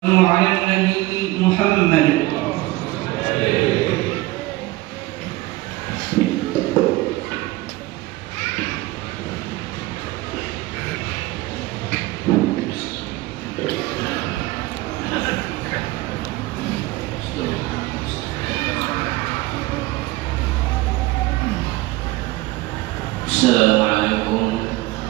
على النبي محمد. Assalamualaikum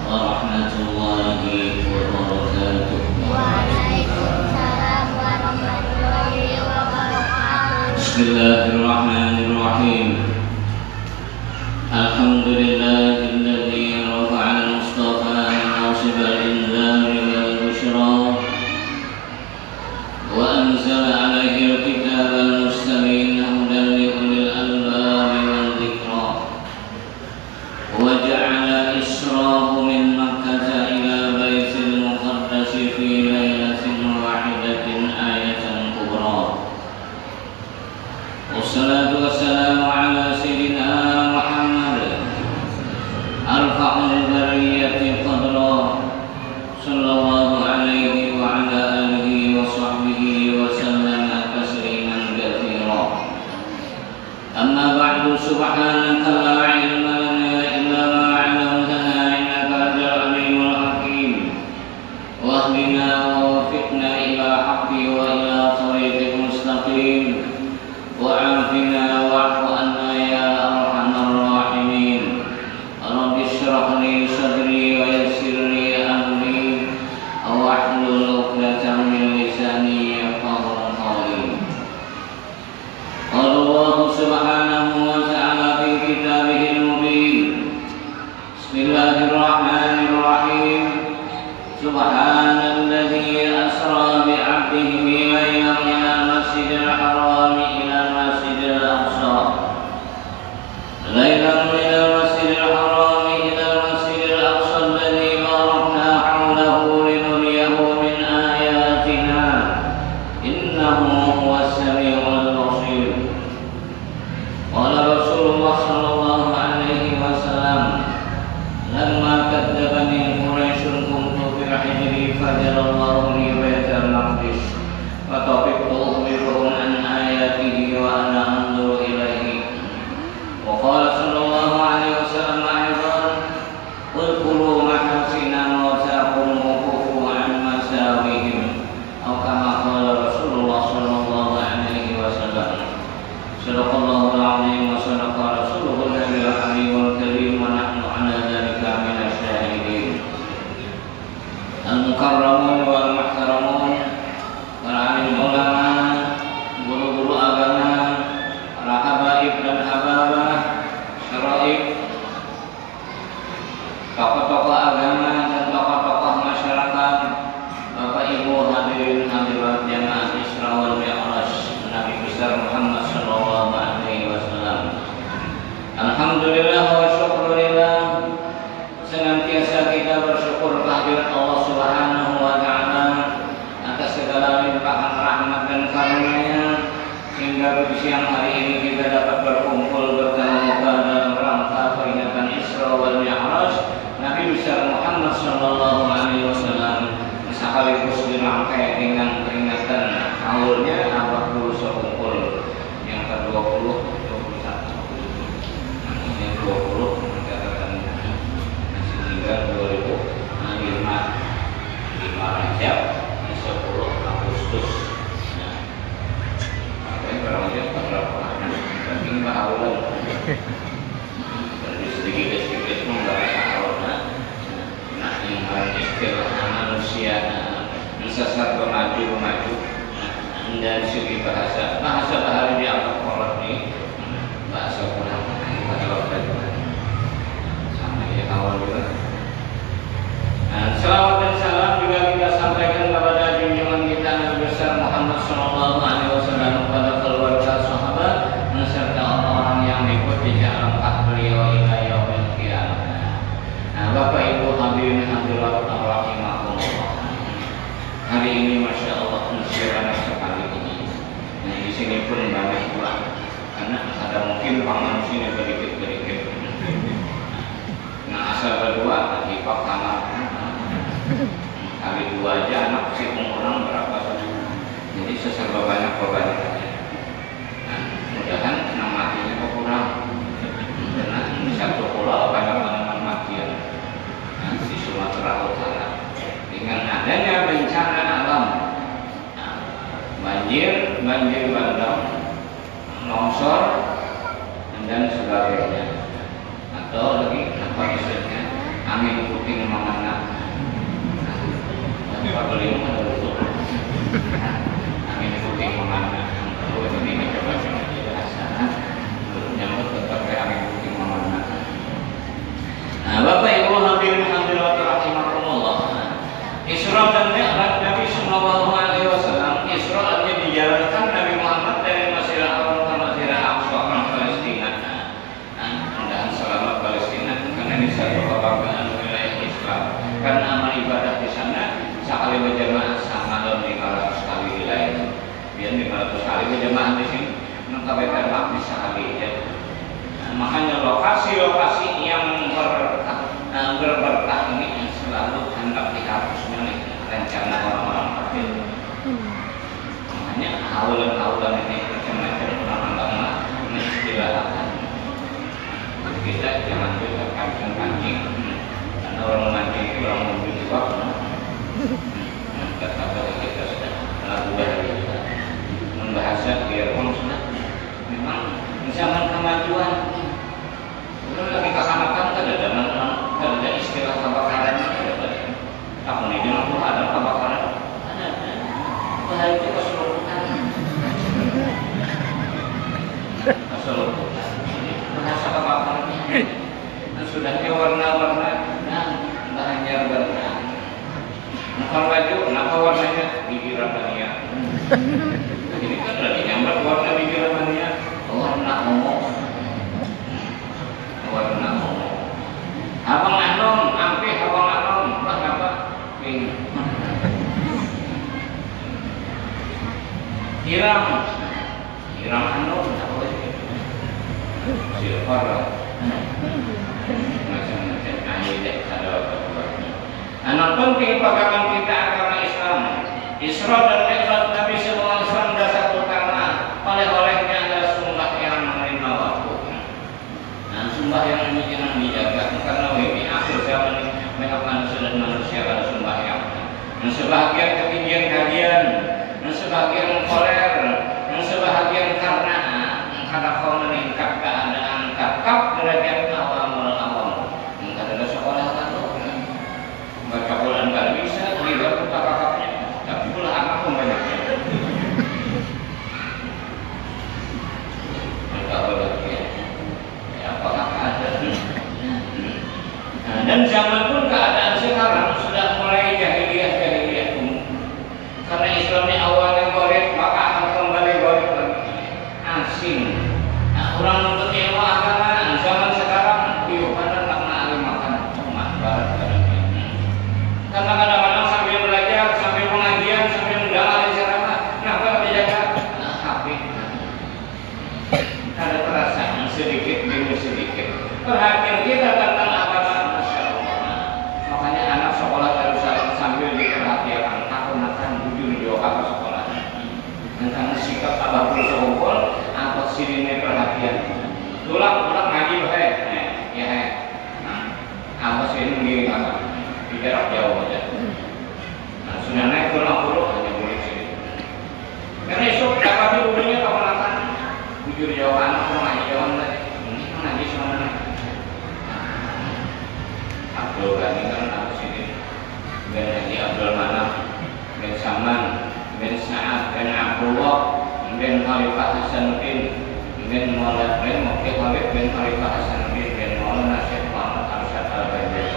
warahmatullahi wabarakatuh. Waalaikumsalam warahmatullahi wabarakatuh. Bismillahirrahmanirrahim. Alhamdulillahilladzi rafa'al mustafa nasibal inzari wal bushra wa anzala 'alaihil kitabal mustabina hudan li ulil albab wal dzikra. وجعل إسراه من مكة إلى بيت المقدس في ليلة واحدة آية كبرى. والصلاة والسلام على سيدنا محمد أرفع البرية قدرا صلى الله عليه وعلى آله وصحبه وسلم تسليما كثيرا. أما بعد سبحانك لا علم لنا إلا ما علمتنا إنك أنت العليم الحكيم واهدنا ووفقنا إلى حق وإلى طريق مستقيم وعافنا واعف عنا يا أرحم الراحمين. رب اشرح لي صدري ويسر لي أمري واحلل عقدة من لساني يفقهوا قولي. قال الله سبحانه وتعالى في كتابه المبين. بسم الله الرحمن الرحيم. سبحان الذي أسرى بعبده ليلا من المسجد الحرام إلى المسجد الأقصى ليلا من المسجد الحرام إلى المسجد الأقصى الذي باركنا حوله لنريه من آياتنا إنه هو السميع البصير. قال رسول الله صلى الله عليه وسلم لما كذبني قريش كنت في حجري فجر الله لي بيت المقدس فطفقت أخبرهم عن آياته وأنا أنظر إليه. وقال صلى الله عليه وسلم أيضا اذكروا محاسن موتاكم وكفوا عن مساويهم أو كما قال رسول الله صلى الله عليه وسلم. صدق الله العظيم وصدق رسوله النبي الحبيب الكريم ونحن على ذلك من الشاهدين. المكرمون والمحترمون, para alim ulama, guru-guru agama, para habaib dan hababah, syaraib, tokoh-tokoh agama dan tokoh-tokoh masyarakat, Bapak Ibu hadirin hadirat jamaah Isra wal Mi'raj Nabi besar Muhammad sallallahu alaihi wasallam. Alhamdulillah wa syukurillah, senantiasa kita bersyukur kehadirat Allah Subhanahu wa taala atas segala limpahan rahmat dan karunia sehingga di siang hari ini kita dapat berkumpul bertemu muka dalam rangka peringatan Isra wal Mi'raj Nabi besar Muhammad sallallahu alaihi wasallam, sekaligus dirangkai dengan peringatan haulnya abad dulu sekumpul yang ke-20 yang 20 dikatakan masih tinggal 2005 Rajab 10 Agustus. Apa yang berapa berapa tapi nggak haul dari sedikit membaca haulnya. Nah yang harus istilah manusia sesat maju dari segi bahasa bahari dianggap kolot nih bahasa kurang sama ya awal juga. Selawat dan salam juga kita sampaikan kepada junjungan kita Nabi besar Muhammad sallallahu alaihi wasallam, kepada keluarga sahabat beserta orang-orang yang mengikuti langkah beliau hingga yaumil qiyamah. Nah, Bapak Ibu hadirin hadirat rahimakumullah. Hari ini masya Allah musyawarah sekali ini. Nah di sini pun banyak pula karena ada mungkin pangan sini sedikit. Nah asal berdua di Pak kamar kali 2 aja anak si orang berapa saja. bisa serba banyak korbannya. Nah, mudahan senang matinya kok kurang. Karena di satu pulau banyak tanaman matian di Sumatera Utara. Dengan adanya bencana alam, banjir bandang, longsor dan sebagainya, atau lagi apa misalnya angin puting mengena. Pak beliau kan betul. Angin puting mengena. Kalau ini coba bahasa nyambut pakai angin puting mengena. Nah, Bapak Ibu hadirin hadirat rahimakumullah. Isra dan Mi'raj Nabi sallallahu alaihi wasallam, Isra artinya dijalankan Nabi Muhammad dari Masjidil Haram ke Masjidil Aqsa ke Palestina. Mudah-mudahan selamat Palestina karena ini satu kebanggaan wilayah Islam. Karena amal ibadah di sana sekali berjamaah sama dalam 500 kali wilayah. Biar 500 kali berjamaah di sini mengkabaikan makna sekali ya. Makanya lokasi-lokasi yang berberkah ini selalu hendak dihapusnya nih rencana orang-orang kafir. Makanya haulan-haulan ini macam-macam orang-orang mengistilahkan. Kita jangan juga kancing-kancing karena orang mancing itu orang mobil juga. Kata-kata kita sudah lakukan kita membahasnya biar pun sudah memang zaman kemajuan. Udah lagi kekanakan ada istilah kebakaran ada. Tahun ini aku ada kebakaran. Ada. Bahaya itu keseluruhan. Keseluruhan. Bahasa kebakarannya. Dan sudahnya warna-warna. Nah, bahannya warna. Kalau baju, kenapa warnanya bibir Ramania? Ini kan lagi gambar warna bibir Ramania. Warna ungu. Warna ungu. Abang Anom, ampe abang Anom, apa? Pink. Hiram Anom, apa lagi? Silver. Macam-macam ayat ada apa? Anak penting pegangan kita agama Islam. Isra dan Mi'raj Nabi sallallahu alaihi wasallam dasar utama. Oleh-olehnya adalah sembahyang menerima waktu. Nah, sembahyang ini jangan dijaga karena di akhir zaman ini banyak manusia dan manusia pada sembahyang. Yang sebahagian ketinggian kajian, yang sebahagian koler, yang sebahagian karena kau meningkat keadaan kakap derajat awam. Enggak ada sekolah atau baca Quran nggak bisa, tidak buka kakaknya, tapi pula anak pun banyaknya. Enggak boleh ya. Apakah ada? Nah, dan zaman pun keadaan sekarang sudah mulai jahiliyah. Karena Islamnya awalnya gharib, maka akan kembali gharib lagi, asing. Nah, orang menuntut ilmu agama zaman sekarang, mana tak nak makan cuma barat. Karena kadang-kadang sambil belajar, sambil pengajian, sambil mendengar ceramah, kenapa dijaga HP? Ada perasaan sedikit demi sedikit. Perhatian kita tentang agama, Masya Allah. Makanya anak sekolah harus sambil diperhatikan, aku makan jujur jawab ke sekolah. Tentang sikap abah bersekongkol, apa sini perhatian. Tulang ngaji baik, ya. Apa sini begini kakak? Jarak jauh aja. Nah, sudah naik ke 60 hanya boleh sini. Karena esok dapat dulunya kapan akan jujur jauh anak orang aja jauh lagi. Ini ngaji sama Abdul Ghani kan aku sini. Ben Haji Abdul Manaf, Ben Saman, Ben Sa'ad, Ben Abdullah, Ben Khalifah Hasanuddin, Ben Maulana, Ben Mufti Khalid, Ben Khalifah Hasanuddin, Ben Maulana Syekh Muhammad Arsyad Al-Banjir.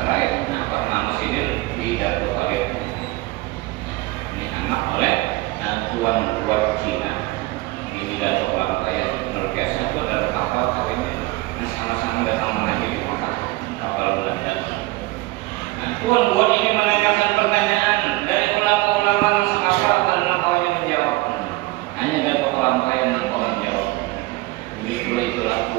Terakhir, Pak Mamusidin di Dato' Khalid. Ini anak oleh tuan Cina. Ini Dato' Langkaya Nurkesa itu adalah kapal kawinnya. Sama-sama datang mengaji di Mekah, kapal Belanda. Nah, tuan buat ini menanyakan pertanyaan dari ulama-ulama yang sekapal dan Langkaya menjawab. Hanya Dato' Langkaya yang menjawab. Itulah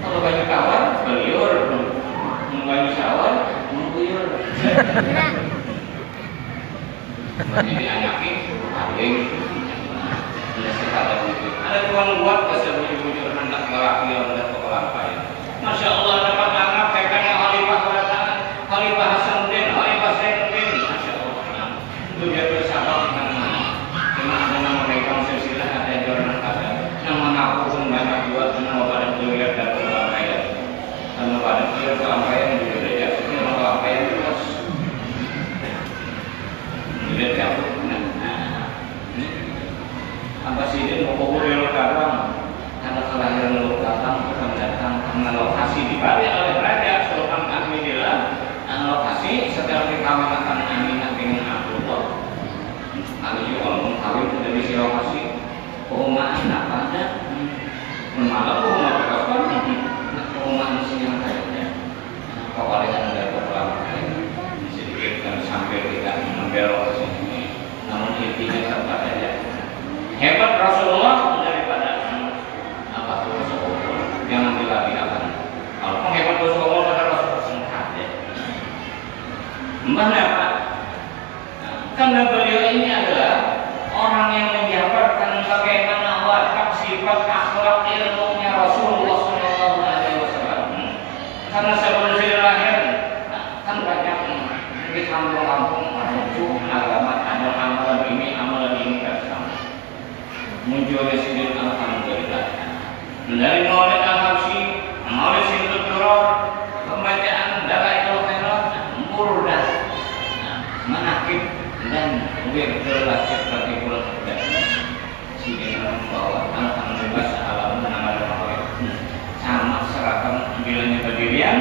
Kalau banyak kawan, beliur. Banyak kawan, beliur. Jadi anaknya paling ada tuan buat kasih bujur anak lelaki yang ada kelapa ya. Masya Allah dapat anak kayaknya Khalifah Barataan, Khalifah Hasanuddin, Khalifah Zainuddin. Masya Allah. Itu dia bersabak dengan mana? Cuma ada nama mereka silsilah ada jurnal ada. Yang mengaku pun banyak juga nama pada beliau dan kelapa ya. Nama pada beliau kelapa yang beliau ya. Nama kelapa yang terus. Beliau jatuh. Apa sih dia mau kubur di Lokatang? Karena kelahiran Lokatang itu mendatang karena lokasi dibalik oleh Raja Sultan Ahmadillah. Lokasi setelah dikawinkan Aminah dengan Abdullah. Ali kalau kawin sudah di lokasi, rumah anak pada, malah rumah berapa? Rumah mesin yang kayaknya, kewalian ada beberapa sedikit dan sampai tidak membelok ke sini. Namun intinya tetap ada. Hebat Rasulullah daripada apa tuh Rasulullah yang dilakukan. Kalau penghebat Rasulullah pada Rasulullah singkat ya. Mbahnya apa? Karena beliau ini adalah orang yang menjabarkan bagaimana watak sifat akhlak ilmunya Rasulullah Shallallahu Alaihi Wasallam. Karena sebelum dia lahir, kan banyak di kampung-kampung menuju agama ada amalan ini kan sama. Muncul Sidin Alhamdulillah dari Maulid Al-Habsyi, Maulid Sintul Duror, pembacaan Dalailul Khairat, Murdah, Manaqib dan Wirdul Latif Ratibul Huda. Sidin membawa Alhamdulillah sealam nama Maulid sama seragam bilanya berdirian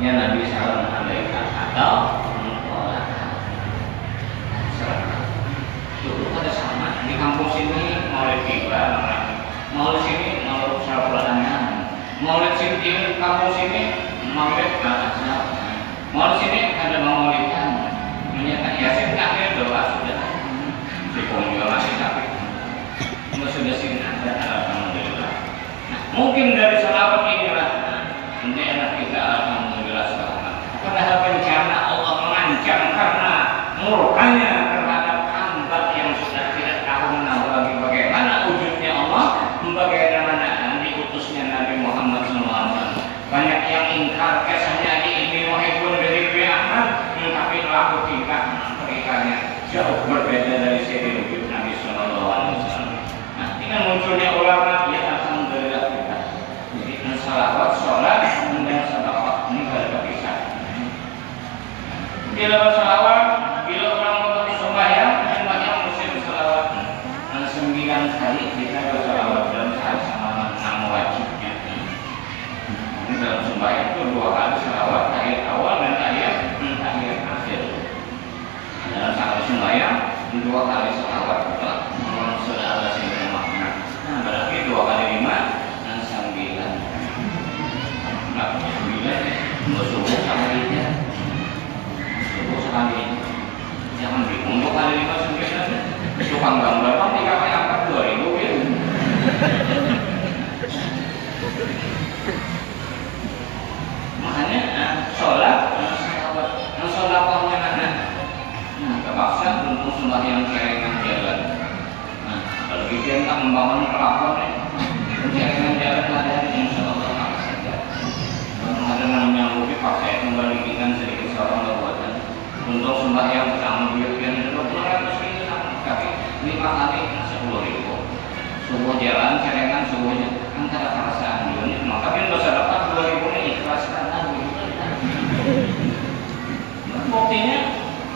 ya Nabi Sallallahu Alaihi Wasallam atau dulu ada sama di kampung sini Maulid tiba, Maulid sini Maulid Syarulanan, Maulid sini di kampung sini Maulid Al-Azhar, Maulid sini ada Maulidan, menyatakan Yasin akhir doa sudah, si pengunjung masih sakit, sudah sini ada Alhamdulillah. Nah, mungkin dari salawat inilah nanti anak kita Alhamdulillah selamat. Padahal bencana Allah mengancam karena murkanya terhadap yang sudah tidak tahu lagi bagaimana wujudnya Allah, bagaimana diutusnya Nabi Muhammad SAW. Banyak yang ingkar kesannya di ini wahibun dari Ahmad, tapi laku tingkah merikanya jauh berbeda dari seri wujud Nabi SAW. Nah, dengan munculnya ulama, ya Alhamdulillah kita. Jadi salawat, sholat, dan sedekah ini berpisah. Bila bersalawat, bila orang mau sembahyang, kali kita bersalawat dalam sehari sama 6 wajibnya. Ini dalam sembahyang itu 2 kali salawat, tahiyat awal dan tahiyat akhir. Dalam sehari sembahyang 2 kali salawat Allah sudah ada sini makna. Nah berarti 2 kali 5 dan 9. Nah 9 subuh sama dia. Subuh sekali. Jangan bingung 2 kali 5 9. Tukang gambar kan 3 kali 4 2.000 ya. Makanya sholat, sholatnya nah terpaksa untuk sembahyang celengan jalan. Nah kalau dia tak membangun pelakon celengan jalan ada insya Allah akan saja. Ada namanya lebih pakai membalikan sedikit seorang buatan untuk sembahyang pertama biar 200 ribu tapi 5 kali 10.000. Subuh jalan celengan subuhnya antara perasaan dunia maka kan bersedekah 2.000 ini ikhlaskan lagi. Buktinya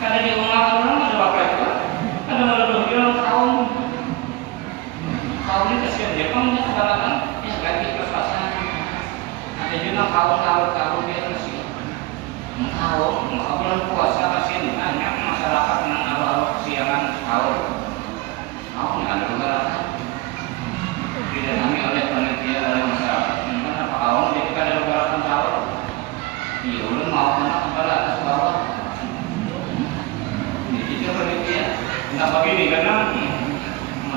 karena di rumah orang ada apa itu ada menuduh bilang kaum ini kesian Jepang dia kebanyakan ya ganti perasaan. Ada juga kaum dia kesian kaum bulan puasa kasihan banyak masyarakat yang awal kesiangan kaum nggak ada kebanyakan didalami oleh panitia oleh masyarakat. Kenapa kaum jadi ada kebanyakan kaum? Iya ulun mau anak kepala atas bawah. Jadi panitia nggak begini karena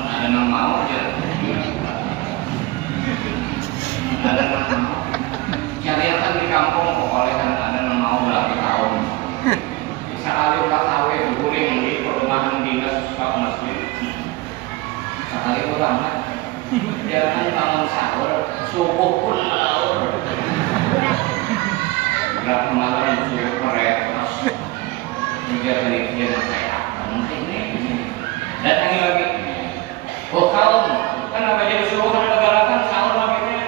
ada yang mau aja. subuh pun melaur. Berat kemarin subuh merepas. Juga demikian saya ini. Datangi lagi. Oh kaum, kenapa jadi subuh kan bagarakan sahur makanya?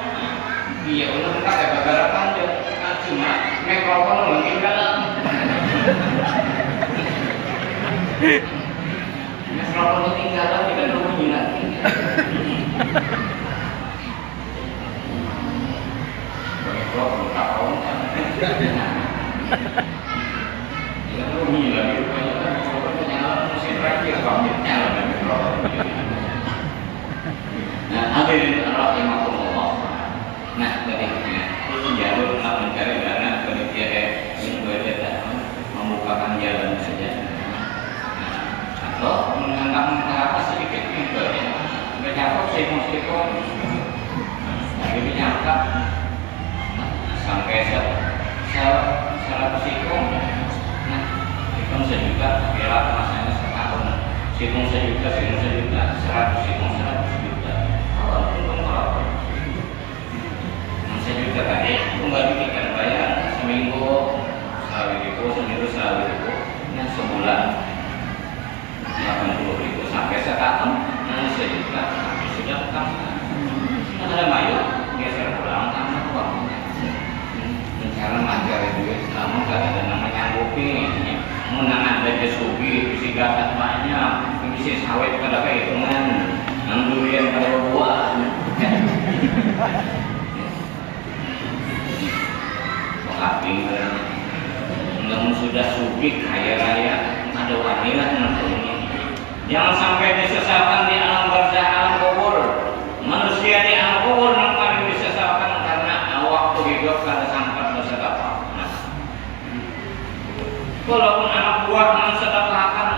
Iya benar kan ya bagarakan cuma mikrofon lagi dalam. Mikrofon ketinggalan kita nungguin lagi. Mikrofon tahun. Kita nungguin lagi rupanya kan mikrofon kenyala mesin terakhir pamitnya lah mikrofon. Nah, hadirin rahimakumullah. Nah, ketika jalur mencari dana ketika ingin berjaya membukakan jalan saja. Atau mengangkat apa sedikit gitu ya. Bercakap sikon-sikon. Lagi bercakap sampai 100 sikon. Nah, sikon sejuta, kira masanya setahun. Sikon sejuta, 100 sikon 100 juta. Saya juga tadi kembali ikan bayar seminggu seminggu yang sebulan 80.000 sampai setahun sejuta sudah utang. Ada mayu geser pulang karena uangnya cara mencari duit namun gak ada namanya nyanggupi menang ada jesugi bisa gatat banyak bisa sawit pada kehitungan nang durian pada buah. Tapi namun sudah sugih kaya raya ada wanita nantinya. Jangan sampai disesalkan di alam barzah alam kubur. Manusia di alam kubur yang paling disesalkan karena waktu hidup kada sampai bersedekah. Walaupun anak buah mensedekahkan,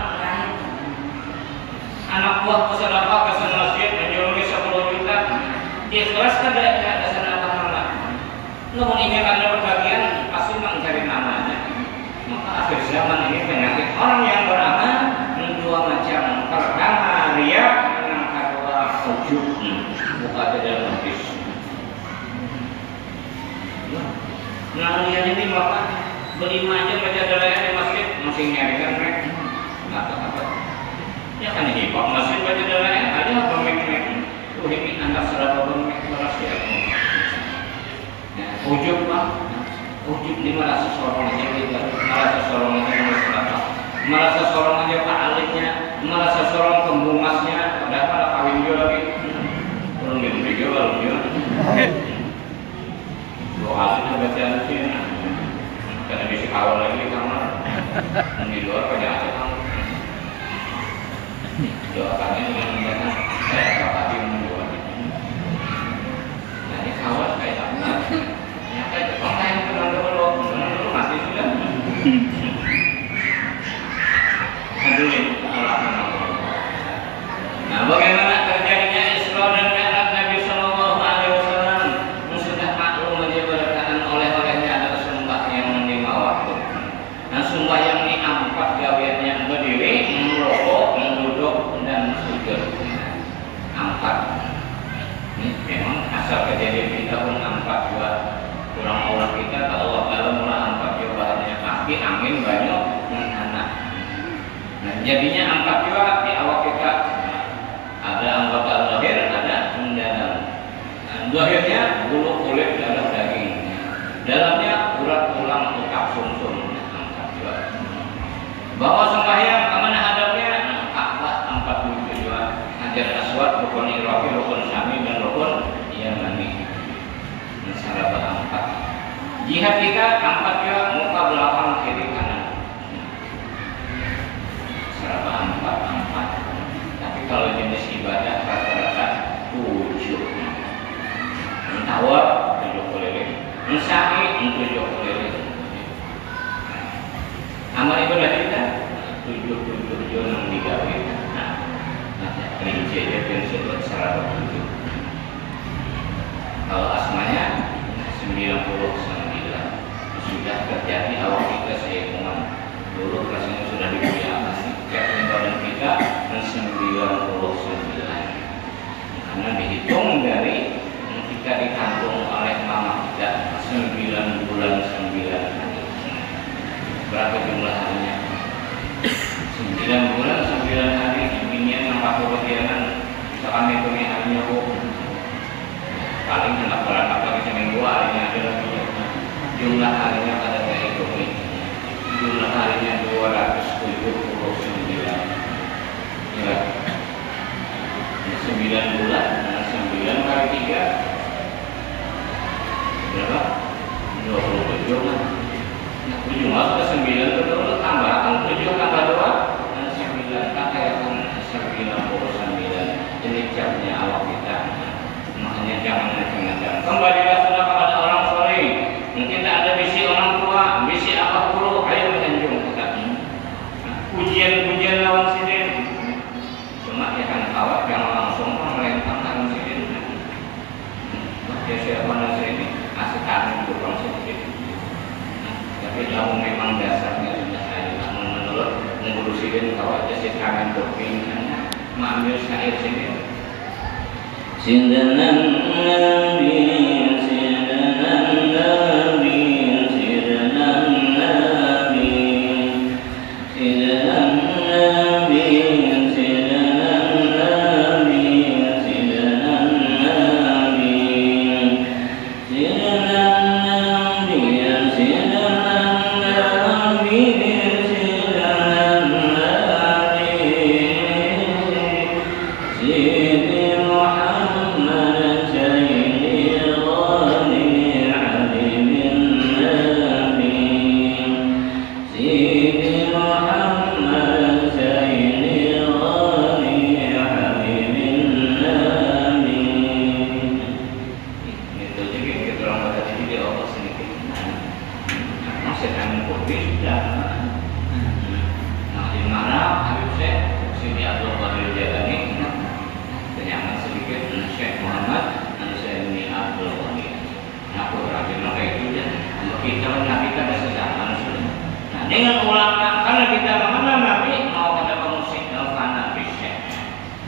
anak buah bersedekah ke masjid menjulungi 10 juta, ikhlas kada ada sedekah mana. Namun ingin anda berbagian pasti mencari namanya. Maka akhir zaman ini penyakit orang yang beramal dua macam. Pertama riya, yang kedua ujub. Buka dalam hadis. Nah riya ini maka beli aja baca doa di masjid masih nyarikan mereka. Apa? Ya kan ini pak masjid baca doa ada apa mereka? Ini anak seraba mereka berhasil. Ujub pak. Ujub ini merasa sorong aja kita, merasa sorong aja masyarakat, merasa sorong aja pak aliknya, merasa sorong pembungasnya, padahal pada kawin dia lagi, belum diberi dia belum dia, doa aliknya baca aliknya, karena bisa kawal lagi di kamar, dan di luar pada aja kamu, doakannya dengan menjaga saya kapati menjual, jadi kawal kayak apa? Nah, bagaimana terjadinya Isra dan Mi'raj Nabi Sallallahu Alaihi Wasallam sudah maklum diberitakan olehnya adalah sembahyang 5 waktu. Nah, sembahyang ini 4 gaweannya berdiri, merokok, duduk dan sujud. 4. Ini memang asal kejadian kita pun 4 juga. Orang-orang kita kalau Allah mulai 4 jawabannya api, angin, banyak, dan anak. Nah, jadinya 4 juga di awal kita ada anggota zahir, ada mendalam. Zahirnya bulu kulit dalam daging, dalamnya urat tulang otak sumsum. 4 juga. Bahwa sembahyang kemana hadapnya? Ka'bah 4 tujuan. Hajar Aswad, rukun Iraqi, rukun Syami dan rukun Yamani. Salah 4. Jihad kita 4 juga muka belakang kiri kanan. Salah 4. Tapi kalau jenis ibadah rata-rata 7. Mentawar 7 keliling, mensa'i 7 keliling. Amal ibadah kita 7 yang digawe. Nah, rinci aja prinsip 107. Kalau asmanya 99 sudah terjadi awal kita seimbang dulu rasanya sudah diberi atas tiap badan kita 99 karena dihitung dari kita dikandung oleh mama kita 9 bulan 9 hari. Berapa jumlah harinya? 9 bulan 9 hari. Ini yang 40 harian. Misalkan hitungnya harinya paling hendak berangkat lagi seminggu harinya ada lagi. Jumlah harinya pada saya hitungi. Jumlah harinya 279. Ya. 9 bulan, 9 kali 3 berapa? 27 kan? Nah, 7 malah 9 betul, tambahkan 7 tambah 2 dan 9 kan kayak 99. Ini jamnya Allah kita. Makanya jangan macam-macam. Kembalilah sudah kepada orang soleh. Kita ada misi orang tua, misi apa guru, ayo menyanjung kita. Pujian-pujian lawan sidin. Cuma ya kan awak yang langsung melempar lawan sidin. Dia siapa nasi ini? Asal tukang sedikit. Tapi kalau memang dasarnya sudah saya menurut mengurusin kalau aja si kangen kuping mengambil syair sini. Sindanan Nabi, sindanan Nabi, sindanan Nabi, sindanan Nabi, sindanan Nabi, sindanan Nabi, sindanan Nabi, sindanan Nabi, sindanan Nabi, Sidi Muhammad Sayyidi Ghani Habibin Nabi, Sidi Muhammad Sayyidi Ghani Habibin Nabi. Itu juga kita orang pada jadi Allah sedikit. Masih kami kopi sudah. Nah, di mana Habib Syekh Sidi Abdul Qadir Jailani kenyangan sedikit Syekh Muhammad dan Syekh Abdul Qadir. Aku terakhir mereka itu ya. Kita Nabi kan sezaman sudah. Nah, dengan ulama karena kita mengenal Nabi mau pada pemusik karena Syekh.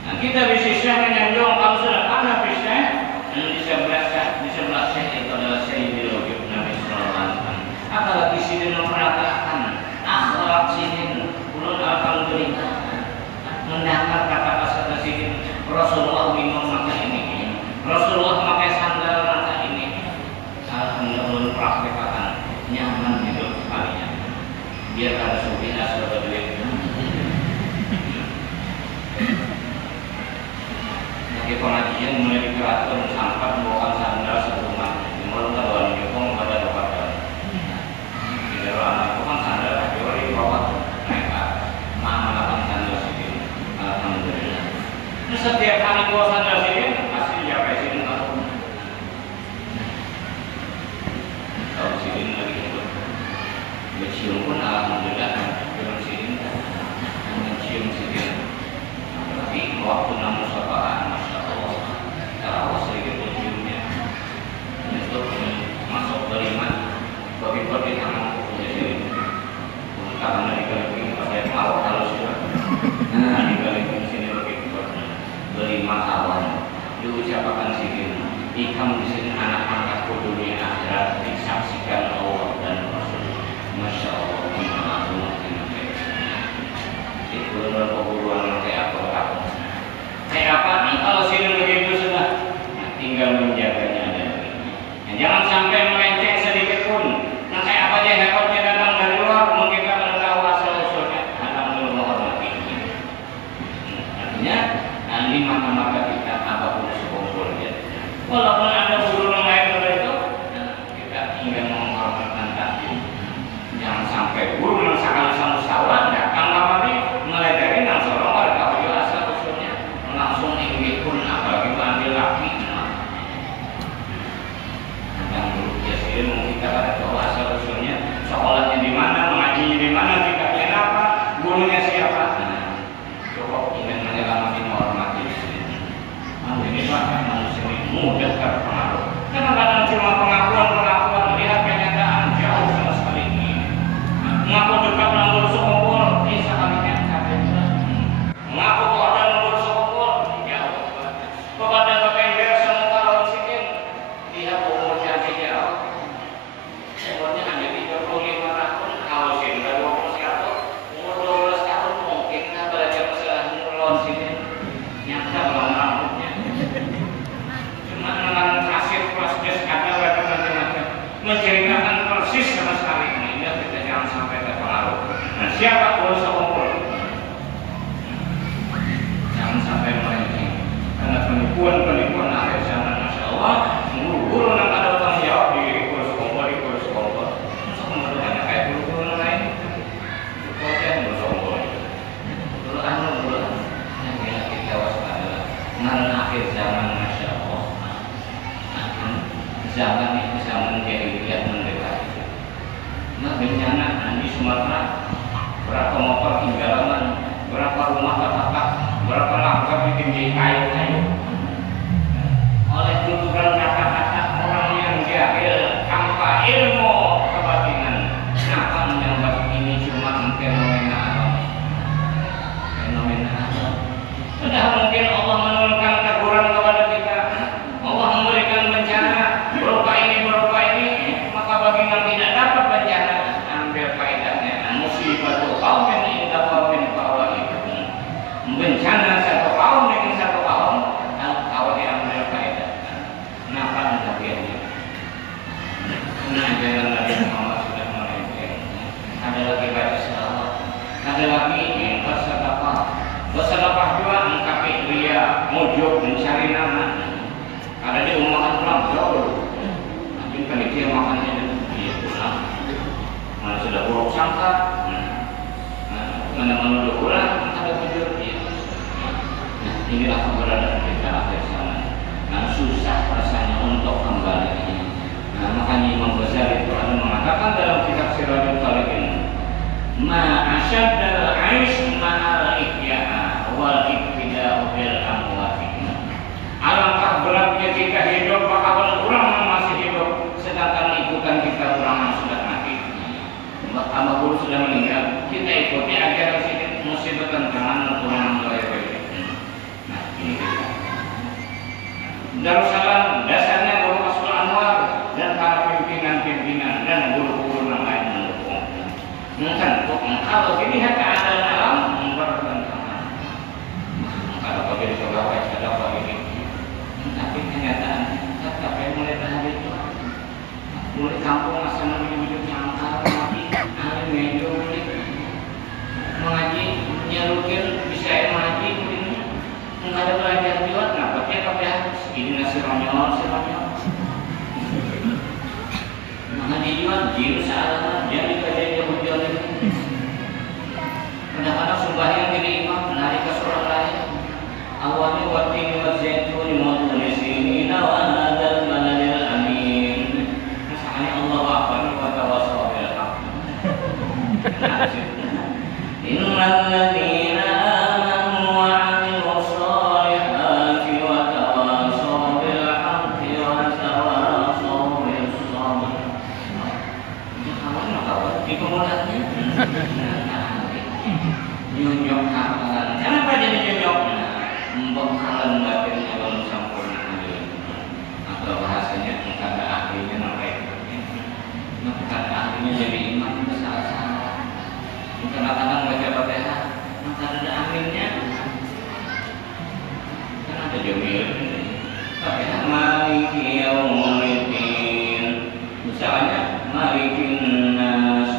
Nah, kita bisa Syekh menyanjung kalau sudah karena Syekh dan di sebelah Syekh itu adalah Sayyidil Wujud Nabi sallallahu alaihi wasallam. Apalagi sidin memperhatikan akhlak sidin, ulun alhamdulillah mendengar kata-kata sidin. Rasulullah minum maka ini, Rasulullah pakai sandal maka ini. Alhamdulillah praktekkan nyaman hidup sekalinya. Biar ada sufi asal berdiri. Bagi pengajian mulai dikeratur sampai membawa sandal sebelumnya. Mulai terlalu nyokong pada dapat. Di dalam itu kan sandal di bawah naik ke mana sandal sidin. Alhamdulillah. Setiap kali bawa sandal sidin pasti dijaga sidin kalau sidin lagi hidup. Mencium pun alhamdulillah mencium sidin, mencium sidin. Tapi waktu namun sapaan, masya Allah, tarawih sedikit menciumnya. Untuk masuk beriman, bagi tangan punya sidin. Karena dikali pada mau halus juga. Nah dikali sini begitu. Beriman awan diucapkan sidin. Ikam di sini anak angkat dunia akhirat disaksikan Allah dan Rasul. Masya Allah. Itu adalah keburuan kayak apa? Kayak apa nih kalau sidin begitu sudah? Nah, tinggal menjaganya ada begini. Nah, jangan sampai melenceng sedikit pun. Nah kayak apa aja hebatnya datang dari luar mungkin kita akan tahu asal usulnya. Alhamdulillah menghormati. Artinya di mata-mata kita apapun sekumpulnya. Walaupun ada guru yang lain dari itu, kita ingin menghormatkan takdir. Jangan sampai guru yang sekali sama sawah datang kembali meledari nang sorong warga kayu asal usulnya langsung ingin pun apalagi ambil laki. Yang dulu biasanya mungkin kita ada tahu asal usulnya sekolahnya di mana, mengajinya di mana, tingkatnya apa, gurunya siapa. Cukup ingin menyelamatkan hormati di sini. Jadi manusia ini mudah terpengaruh. Kadang-kadang cuma pengakuan lihat kenyataan jauh sama sekali ini. Mengaku dekat nomor sekumpul, bisa kalinya sampai mengaku ada nomor sekumpul, jauh. Kepada kepember semua kalau sidin, menceritakan persis sama sekali. Ini kita jangan sampai terpengaruh. Nah, siapa guru sekongkol? Jangan sampai melenceng. Karena penipuan akhir zaman, masya Allah, guru-guru yang ada tanggung jawab di guru sekongkol. Masa kemudiannya kayak guru-guru lain? Kocak guru sekongkol. Guru yang kita waspada. Karena akhir zaman, masya Allah. Zaman itu zaman jahiliyah mendekati. Nah, bencana di Sumatera berapa motor tinggalan, berapa rumah tertapak, berapa langkah ditinggi kayu-kayu. Oleh tuturan kata-kata orang yang jahil tanpa ilmu kebatinan, kenapa menganggap ini cuma fenomena alam? Fenomena alam. Sudah mungkin Allah menurunkan teguran kepada kita. Allah memberikan bencana berupa ini, maka bagi yang tidak dapat bencana, ambil faedahnya. Musibah itu qaumin inda qaumin fawaid. Bencana satu kaum dengan satu kaum, kalau diambil faedah. Kenapa demikiannya? Nah, jalan Nabi Muhammad sudah melenceng. Ada lagi baca salawat, ada lagi yang bersedekah juga mengkapi ria, mujub mencari nama. Ada dia makan pulang jauh. Nanti panitia makannya dia pulang. Mana sudah buruk sangka, mana menuduh ulang, ada jujur dia. Nah, inilah keberadaan kita akhir zaman. Nah, susah rasanya untuk kembali. Nah, makanya Imam Ghazali itu ada mengatakan dalam kitab Sirajul Salihin, ma'asyadal aish ma'al ikya'a wal ikfida'u bil amwati. Alangkah beratnya kita hidup bakalan orang yang masih hidup, sedangkan ikutan kita orang yang sudah mati. Tambah guru sudah meninggal, kita ikuti ajaran sini musibah tantangan orang yang melewati. Nah, ini kita. Darussalam dasarnya guru Mas'ul Anwar dan para pimpinan dan guru-guru yang lain mendukung. Tentu kalau dilihat keadaan alam bertentangan. Kalau bagi pegawai ada bagi tapi kenyataannya tetap mulai dari itu mulai kampung asal menuju nyangkar mati alim mejo mengaji nyalukir bisa mengaji mungkin nggak ada belajar juga kenapa dia ini nasi ronyol mengaji juga jiru salah jadi kerja hujan kadang-kadang sembahyang jadi imam menarik ke sholat lain awalnya waktu zaitun mutulisini nawadal manadil amin. Misalnya Allah akbar wa tawassaw bil haq. Innal ladzina amanu wa 'amilus shalihati wa tawassaw bil haqqi wa tawassaw bis sabr. Jangan kawan di kemudiannya. Nyonyok hafalan. Kenapa jadi nyonyok? Pembekalan batinnya belum sempurna atau bahasanya kata ahlinya mereka kata ahlinya jadi imam salah-salah kadang-kadang baca Fatihah maka ada ahlinya kan ada jomil Fatihah maliki yaumiddin misalnya malikin nas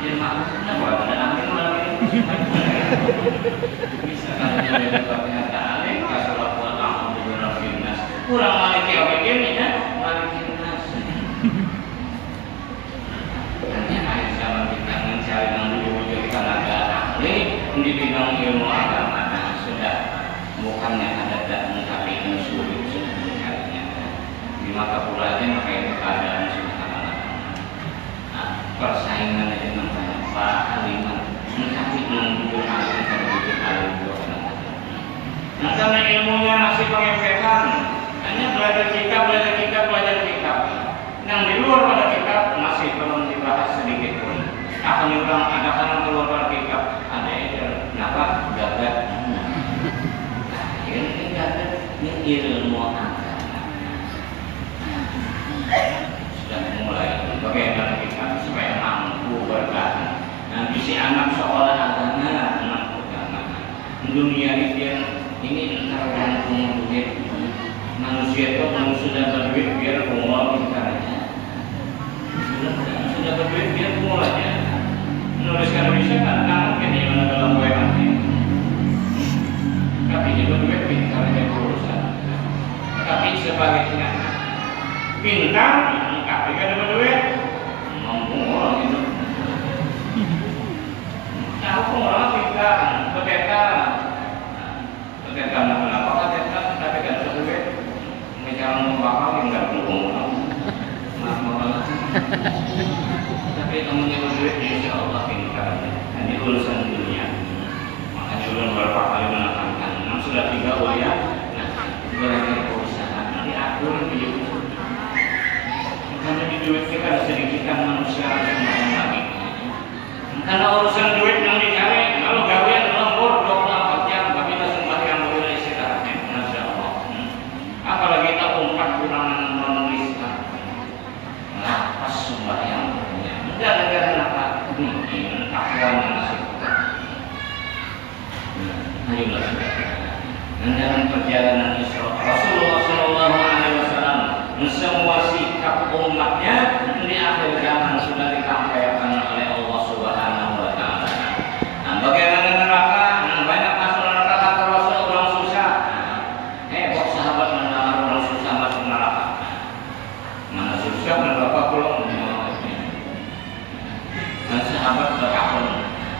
jadi maksudnya buat ada ahli bisa kan jadi Fatihah ta'ala kasalah wa a'udzu birabbin nas kurang maliki yaumiddin ya malikin nas hanya akhir zaman kita mencari wujud tenaga ahli di bidang ilmu agama sudah bukannya ada dan tapi sulit sudah mencarinya di mata pulanya maka itu keadaan sudah anak persaingan aja namanya Pak Aliman tapi menunjukkan alim kalau bikin alim juga. Nah, karena ilmunya masih pengempekan, hanya belajar kitab. Yang di luar pada kitab masih belum dibahas sedikit pun. Akan diulang ada kan keluar pada kitab ada itu. Kenapa? Gagal. Ini gagal. Ini ilmu agama. Sudah mulai bagaimana kita supaya mampu bertahan. Nanti si anak sekolah agama, anak agama. Dunia ini antara orang punya duit. Manusia itu sudah berduit biar Allah kita setan tangan jadi mana dalam gue nanti. Tapi juga gue pintar jadi urusan. Tapi sebaliknya pintar, tapi kan ada duit, mampu orang itu. Aku orang pintar, ketekan apa ketekan, tapi kan ada duit. Mencari bakal enggak perlu orang. Tapi namanya duit insya Allah pintar. Ini urusan dunia. Makanya udah beberapa kali menekankan. Sudah 3 uliah. Nah, berarti perusahaan nanti atur hidup. Karena di duit kita sedikitkan manusia semuanya lagi. Karena urusan duit yang dicari, kalau gawean lembur 24 jam, tapi langsung pakai yang boleh istirahatnya. Masya Allah. Apalagi kita umpat kurangan menulis. Pas sembahyang punya. Negara apa? Ini takwan masih. Ayolah. Dan dalam perjalanan Isra, Rasulullah SAW semua sikap umatnya di akhir zaman sudah ditampilkan oleh Allah Subhanahu Wa Taala. Nah, bagaimana neraka? Banyak masuk neraka kata Rasul orang susah. Kok sahabat mendengar orang susah masuk neraka? Mana susah neraka belum? Dan sahabat berkata,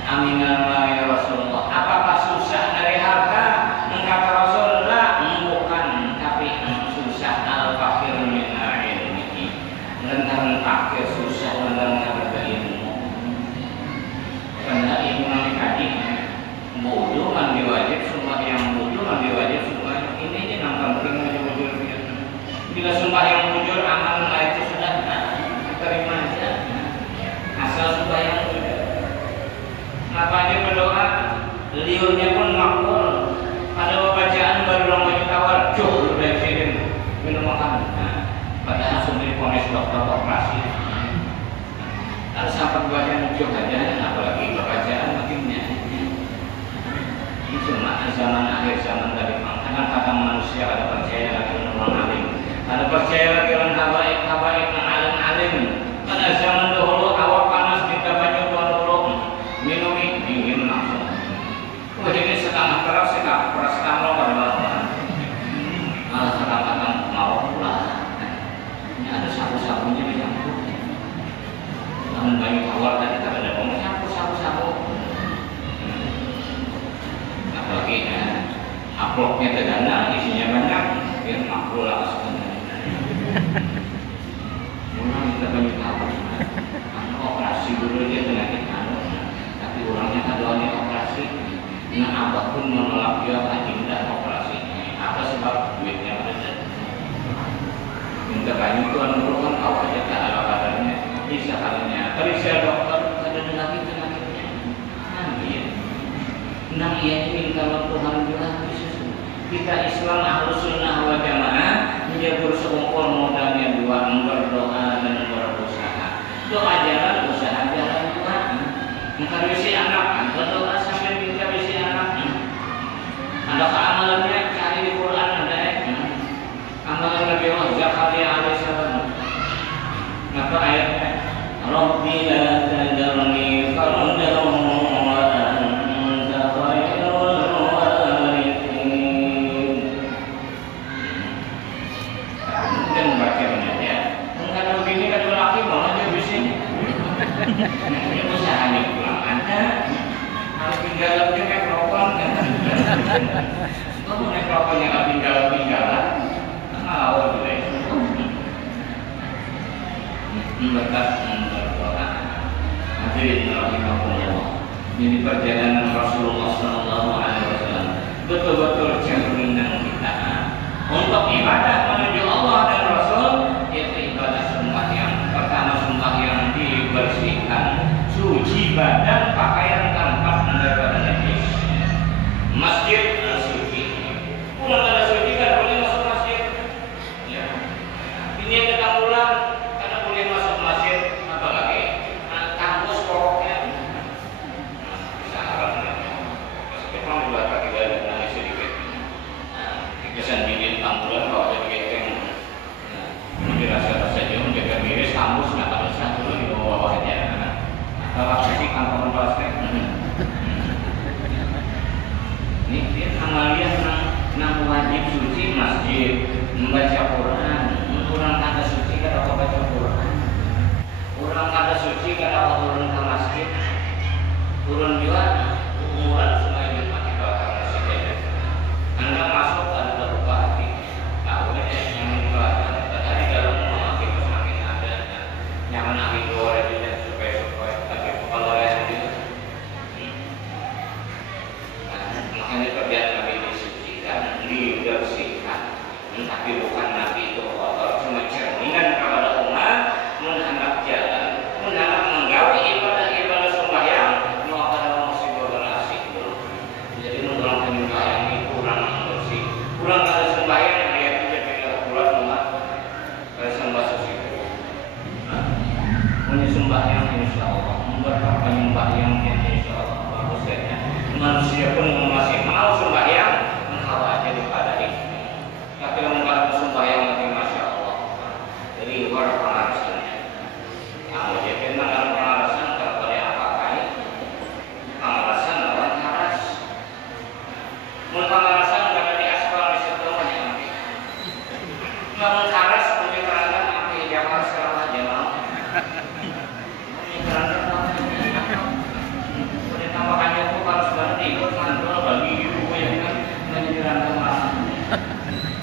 Aminallah ya Rasulullah. Apakah susah dari harta? Kata Rasulullah, bukan, tapi susah al-fakir min ilmihi. Rentan fakir susah mendengar ilmu. Karena ilmu nanti tadi bodoh kan diwajib sumpah yang bodoh kan diwajib sumpah ini aja yang penting aja bujur. Bila sumpah yang bujur aman lah itu sudah terima aja. Asal sumpah yang bujur. Kenapa aja berdoa liurnya pun makbul. Ada bacaan baru orang baju tawar, jauh dari sini minum makan. Padahal sudah diponis dokter operasi. Kalau sampai bacaan jauh aja, apalagi bacaan makinnya. Ini cuma zaman akhir zaman dari karena kata manusia ada percaya lagi orang alim, ada percaya lagi orang habaib alim. Pada zaman dahulu awak panas kita banyak tuan minum dingin langsung. Ini setengah keras, setengah pada malam. Malah kadang-kadang mau pula. Ini ada sapu-sapunya dicampur. Namun banyak awal tadi tak ada ngomong sapu. Apalagi amplopnya tegana, isinya banyak, biar makbul lah sebenarnya. Orang kita banyak awal. Karena operasi dulu dia penyakit tapi orangnya kadang operasi. Nah, abah pun menolak dia tidak operasi. Apa sebab duitnya ada? Minta banyak tuan guru kan tahu aja tak ada kadarnya. Bisa kalinya. Periksa dokter ada lagi penyakitnya. Nah iya ini kalau Tuhan bilang kita Islam Ahlus Sunnah wal Jamaah dia bersekongkol modalnya 2 berdoa dan berusaha. Doa jalan, usaha jalan juga. Mengharisi anak, berdoa sampai minta bisi anak. Ada amalannya cari di Quran ada amalan Nabi Zakaria alaihissalam. Maka ayatnya Rabbi la tadarni fardan wa anta khairul warithin. Mungkin membacanya ya. Kalau begini kan laki mau aja bisi. Ini usahanya pulang ada. Kalau tinggalnya mikrofon kan. Kalau mikrofonnya nggak tinggalan, awal juga itu. Berkat berdoa. Hadirin rahimakumullah. Ini perjalanan Rasulullah SAW betul-betul cerminan kita untuk ibadah menuju Allah dan Rasul. Yaitu ibadah sembahyang. Pertama sembahyang dibersihkan, suci badan, pakaian tanpa daripada najis. Masjid suci. Pulang ada suci kan boleh masuk masjid. Ya. Ini ada tambulan karena boleh masuk masjid apa lagi? Kampus pokoknya. Bisa harapnya. Memang dua kaki dari sedikit. Kesan bikin tambulan kalau ada masjid membaca Quran, kurang kata suci kada apa baca Quran, kurang kata suci kada apa turun ke masjid, turun juga umuran semua yang pakai bakar masjid. Anda masuk ada terbuka hati, tahu yang menjelaskan tadi dalam memakai angin ada nyaman angin luar tidak supaya tapi kalau yang itu makanya kerjaan kami disucikan, dibersihkan, tapi bukan nabi itu kotor, cuma cerminan kepada umat menghadap jalan, menghadap menggawe ibadah sembahyang, mau pada musibah berasik dulu. Jadi mengulang sembahyang ini kurang bersih, kurang ada sembahyang yang dia tidak bisa buat umat sembah sesuai. Punya sembahyang insya Allah, memberkah sembahyang insya Allah bagusnya. Manusia pun masih mau sembahyang, engkau aja dipadai. Tapi kalau sembahyang nanti masya Allah, jadi luar pengarasannya. Kalau dia kenal dalam pengarasan, kalau dia apa kait, pengarasan lawan karas. Mun pengarasan kada di aspal di situ banyak nanti. Lawan karas punya kerangan api Jawa sekarang aja mau. Punya kerangan tambahkannya itu harus banget ikut mantul bagi ibu yang kan menyeram rumah.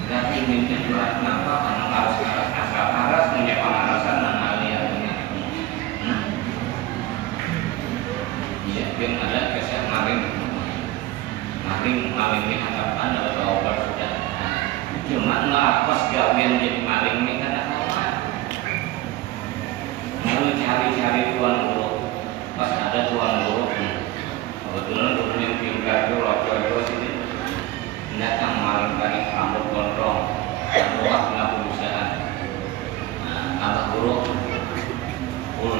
Tapi ini juga kenapa karena harus harus punya pengarasan dan aliran punya. Iya, yang ada kesan maling ini hadapan atau obat sudah. Cuma pas gawian jadi maling ini kan apa? Lalu cari tuan guru, pas ada tuan guru. Kebetulan kemudian tinggal itu rojo sini datang maling kali rambut gondrong dan buat nggak perusahaan. Kata guru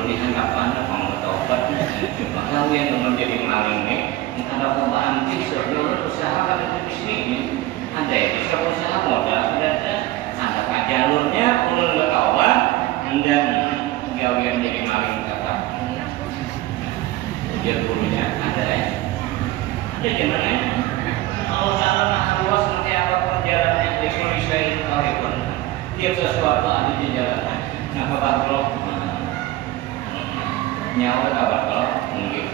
ini hadapan mau bertobat cuma kau yang menjadi maling ini entah ada pembaan kisah usaha kan itu ini ada bisa usaha modal sudah ada jalurnya ulun bertobat dan gawian jadi maling kata ujian gurunya ada gimana ya? Allah Ta'ala maha luas seperti apa perjalanannya di Indonesia ini pun tiap sesuatu ada di jalan. Nah kabar kalau nyawa kabar kalau mungkin.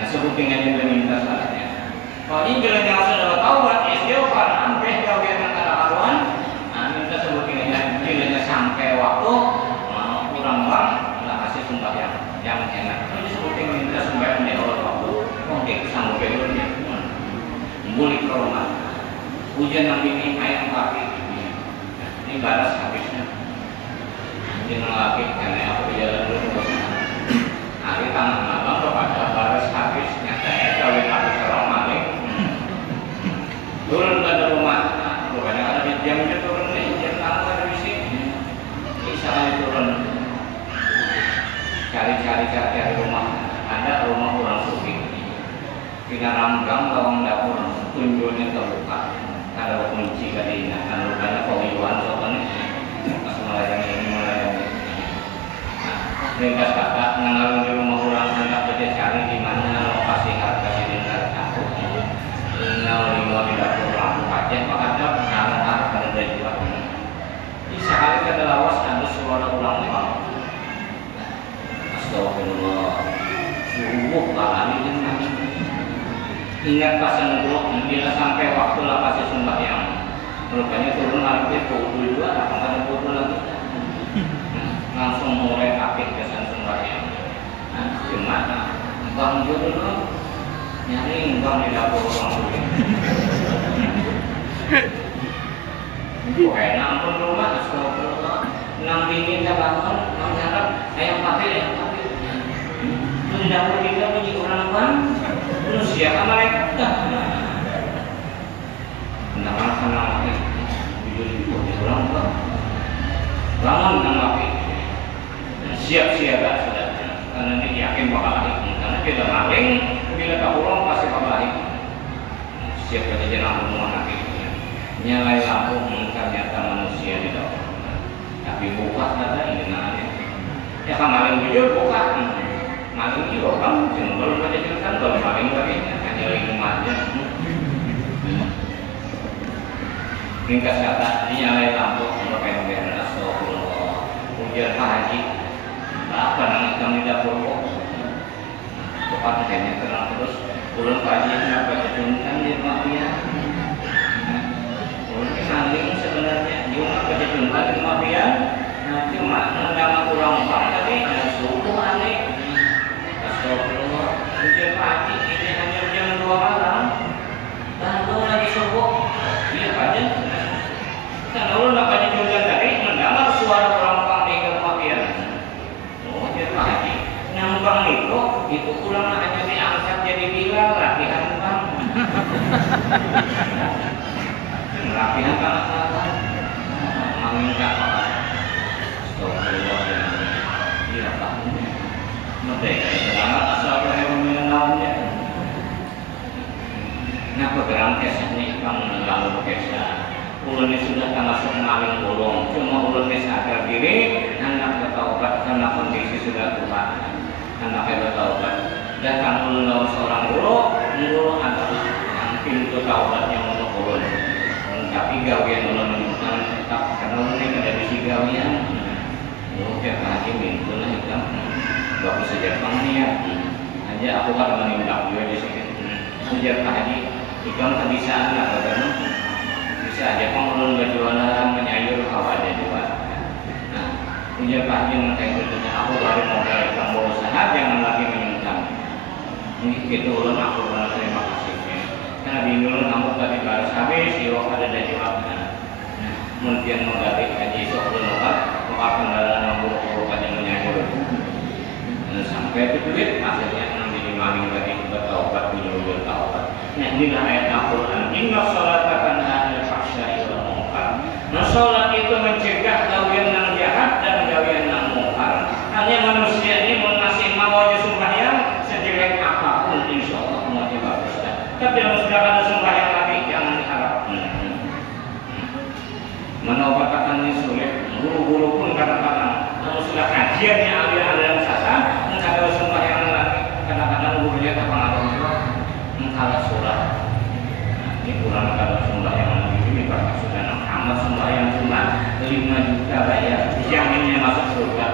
Nah sebutnya yang meminta salahnya. Kalau ini bila nyawa sudah taubat, istighfar, ambil gawian antara kawan. Nah minta sebutnya bila sampai waktu kurang bang, lah kasih sembahyang yang enak. Ini sebutnya minta sembahyang di awal waktu. Oke, sanggup belurnya. Mulik ke rumah. Hujan nabi ini ayam kaki. Ini baras habisnya. Jangan lagi karena aku jalan dulu. Hari tangan abang kepada baras habis nyata kawin aku serong maling. Turun ke rumah. Rupanya ada jam turun nih, jam tangan ada di sini. Bisa turun. Cari rumah. Ada rumah orang suki. Kita rambang bawang dapur tunjuknya terbuka. Ada kunci kadina. Kan rupanya kawiwan soalnya pas melayani. Ringkas kata mengalun di rumah orang hendak saja cari di mana lokasi harga silintar campur. Lima di dapur lampu kaca maka ada pengarang pada juga. Di sekali kata lawas ada suara ulang. Astagfirullah. Subuh kali ini. Ingat pasan guru bila sampai waktu lah pasti sembahyang. Rupanya turun lagi pukul 2 apa ada pukul lagi. Langsung mulai aktif kesan sembahyang. Gimana? Bang dulu nyari bang di dapur orang dulu. Oke, nampun rumah astagfirullah. Nang dingin tak bangun, nang harap ayam pakai. Itu di dapur kita punya orang bang. Manusia kan mereka benar-benar nama jujur di orang tua bangun nama siap-siap sudah karena dia yakin bakal balik karena dia udah maling bila tak pulang pasti bakal balik siap aja jenang semua nanti nyalai lampu ternyata manusia di dalam tapi buka ada ini namanya ya kan maling jujur buka maling juga kan belum ada cerita belum maling lagi hanya lagi umatnya ringkas kata dinyalain lampu untuk pengen astagfirullah. Ujar Pak Haji, apa nang hitam di dapur kok? Cepat akhirnya tenang terus. Ulun Pak Haji kenapa kecunkan di rumah dia? Ulun kesaling sebenarnya juga kecunkan di rumah dia. Nah cuma nama kurang pang tadi, suku aneh. Astagfirullah. Ujar Pak Haji ini hanya jam 2 malam. Lalu lagi subuh. Iya aja. Karena ulun nak baca junjang tadi mendengar suara orang pang di rumah dia. Oh jadi Pak Haji, nambang itu ulang hanya diangkat jadi Bilal latihan bang. Latihan kalah mengingat apa? Astagfirullah. Iya Pak. Merdeka selamat asal yang mengenalnya. Kenapa gerang kesahnya ikam lalu kesah? Ulun ini sudah termasuk maling bolong. Cuma ulun ini sadar diri, anak bertaubat karena kondisi sudah tua. Anak bertaubat. Datang ulun lawan seorang guru adalah yang pintu taubatnya untuk ulun. Tapi gawian ulun tetap karena ulun ini ada di gawian. Tiap hari pintu lah hitam. Bagus saja pangniat. Aja aku kan menindak juga di sini. Ujar Pak Haji, ikam kebisaan apa kan? Bisa aja ulun berjualan menyayur kawan juga. Nah, ujar Pak Haji mengenai tentunya aku baru mau balik kamu usaha jangan lagi menyungkan. Ini gitu ulun aku benar terima kasih. Karena bingung kamu tadi baru habis, iwak ada dari wakna. Nah, mungkin menggali haji sok ulun maka kendaraan yang buruk-buruk aja menyayur. Sampai itu duit akhirnya menjadi maling lagi bertaubat menyuruh bertaubat. Nah inilah ayat Al-Quran. Inna sholata tanha 'anil fahsya'i wal munkar. Nah sholat itu mencegah gawian yang jahat dan gawian yang munkar. Hanya manusia ini masih mau aja sembahyang sejelek apapun insya Allah mau bagus. Tapi kalau sudah ada sembahyang lagi jangan diharap. Menobatkan ini sulit. Guru-guru pun kadang-kadang kalau sudah kajiannya aliran sasar. Kalau sembahyang lagi, kadang-kadang gurunya tak pengaruh juga mengkalah surah. Ini kurang kalau sembahyang lagi ini karena sudah amat sembahyang cuma 5 juta bayar, jaminnya masuk surga.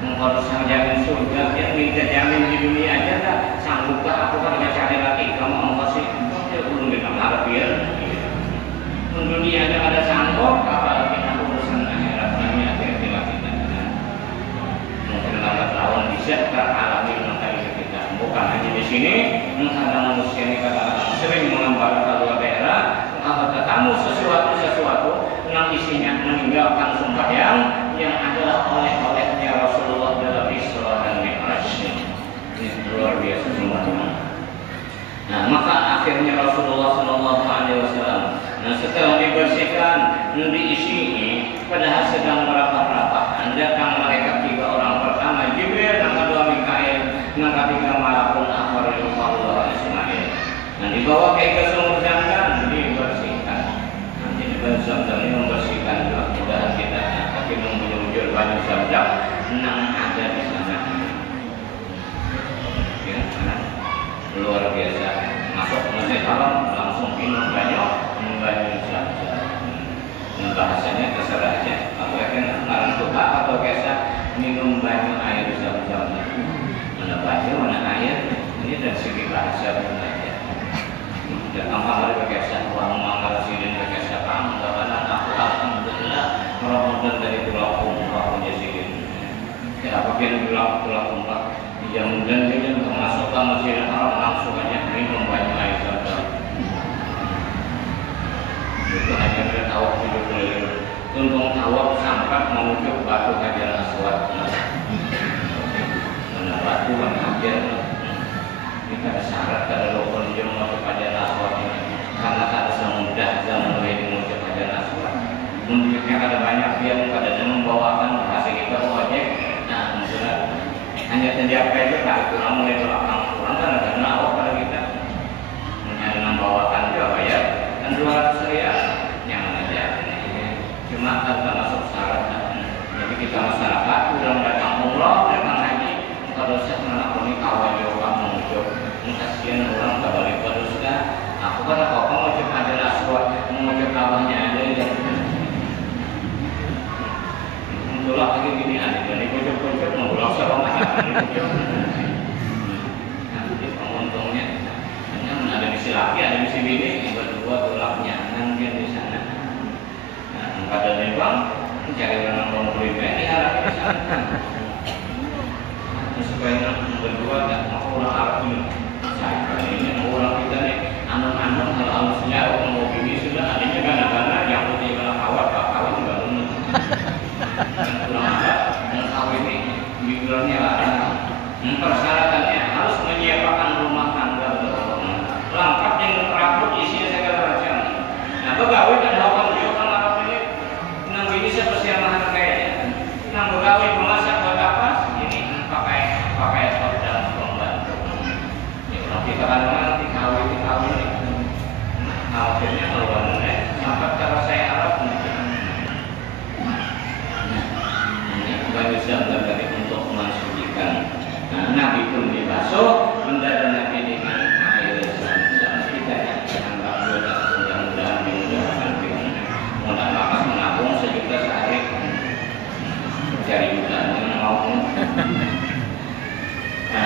Kalau sang jamin surga, dia minta jamin di dunia aja tak sanggupkah aku kan nggak cari lagi kamu mau kasih, dia belum kita harap ya. Dunia aja ada sanggup, apalagi aku urusan akhirat namanya hati-hati lagi. Mungkin lambat laun bisa teralami mengenai kita. Bukan hanya di sini, karena manusia ini kadang-kadang sering mengembara ke luar daerah, kalau ketemu sesuatu yang isinya meninggalkan sembahyang yang adalah oleh-olehnya Rasulullah dalam Isra dan Mi'raj. Ini luar biasa sembahyang. Nah, maka akhirnya Rasulullah SAW, setelah dibersihkan, diisi, padahal sedang merapat-rapat, datang mereka 3 orang. Pertama Jibril, yang kedua Mikail, yang ketiga Malakul Akharil Allah Ismail. Nah, dibawa ke sumur Zamzam, dibersihkan. Nanti di Zamzam ini membersihkan juga mudahan kita. Tapi menyujud baju Zamzam, yang ada di sana. Ya, luar biasa. Masuk ke Masjid Haram, langsung minum banyak Zamzam. Bahasanya terserah aja. Aku yakin orang tua atau kisah minum banyak air Zamzam. Mana banyak, mana air. Ini dari segi bahasa pun aja. Dan amal dari kisah uang mangkal sidin dari kisah kamu. Karena aku alhamdulillah Ramadan dari tulang umrahnya sidin. Ya apabila tulang umrah yang dan termasuk ke Masjidil Haram langsung aja minum banyak air Zamzam. Itu hanya bertawaf hidup keliling. Tuntung tawaf sampai menuju batu Hajar Aswad. Mana batu yang hajar? Ini ada syarat, ada rukun yang menuju Hajar Aswad ini. Karena ada semudah zaman menuju Hajar Aswad. Menunjuknya ada banyak yang pada membawakan hasil kita wajib. Nah, misalnya hanya setiap itu tak kurang mulai belakang kurang kan ada nawak pada kita. Hanya membawakan juga bayar dan 200 riyal. Cuma termasuk syarat. Jadi kita masyarakat udah datang umroh, datang haji, kalau saya menakuni kawal jawab mengucap, kasihan orang kembali berdusta. Aku kan apa mengucap Hajar Aswad, mengucap kawalnya pulang lagi gini ada di pojok-pojok mau pulang sama masyarakat di pojok. Nanti penguntungnya hanya ada misi laki, ada misi bini, yang berdua tulangnya nanti di sana. Nah, pada lembang cari orang mau beli ini harapnya di sana. Supaya yang berdua nggak mau pulang Arab ini. Saya kali ini mau pulang kita nih, anon-anon kalau jauh mau bini sudah adanya karena yang punya kalau kawat kawat nggak benar. Pulang ada yang kawin ini bibilnya larang. Persyaratannya harus menyiapkan rumah tangga lengkap dengan perabot isinya segala macam. Nah pegawai kan hawa juga kan Arab ini nang bini siapa siapa kayaknya nang pegawai pemasak buat apa ini pakai dan pembantu. Kita kadang-kadang dikawin akhirnya keluarnya sampai cara saya Arab ini bagi zaman dari untuk mensucikan. Nabi pun dibasuh mendadak Nabi dengan air zam-zam. Kita anggap mudah-mudahan mudah makan menabung sejuta sehari cari bulan yang mau.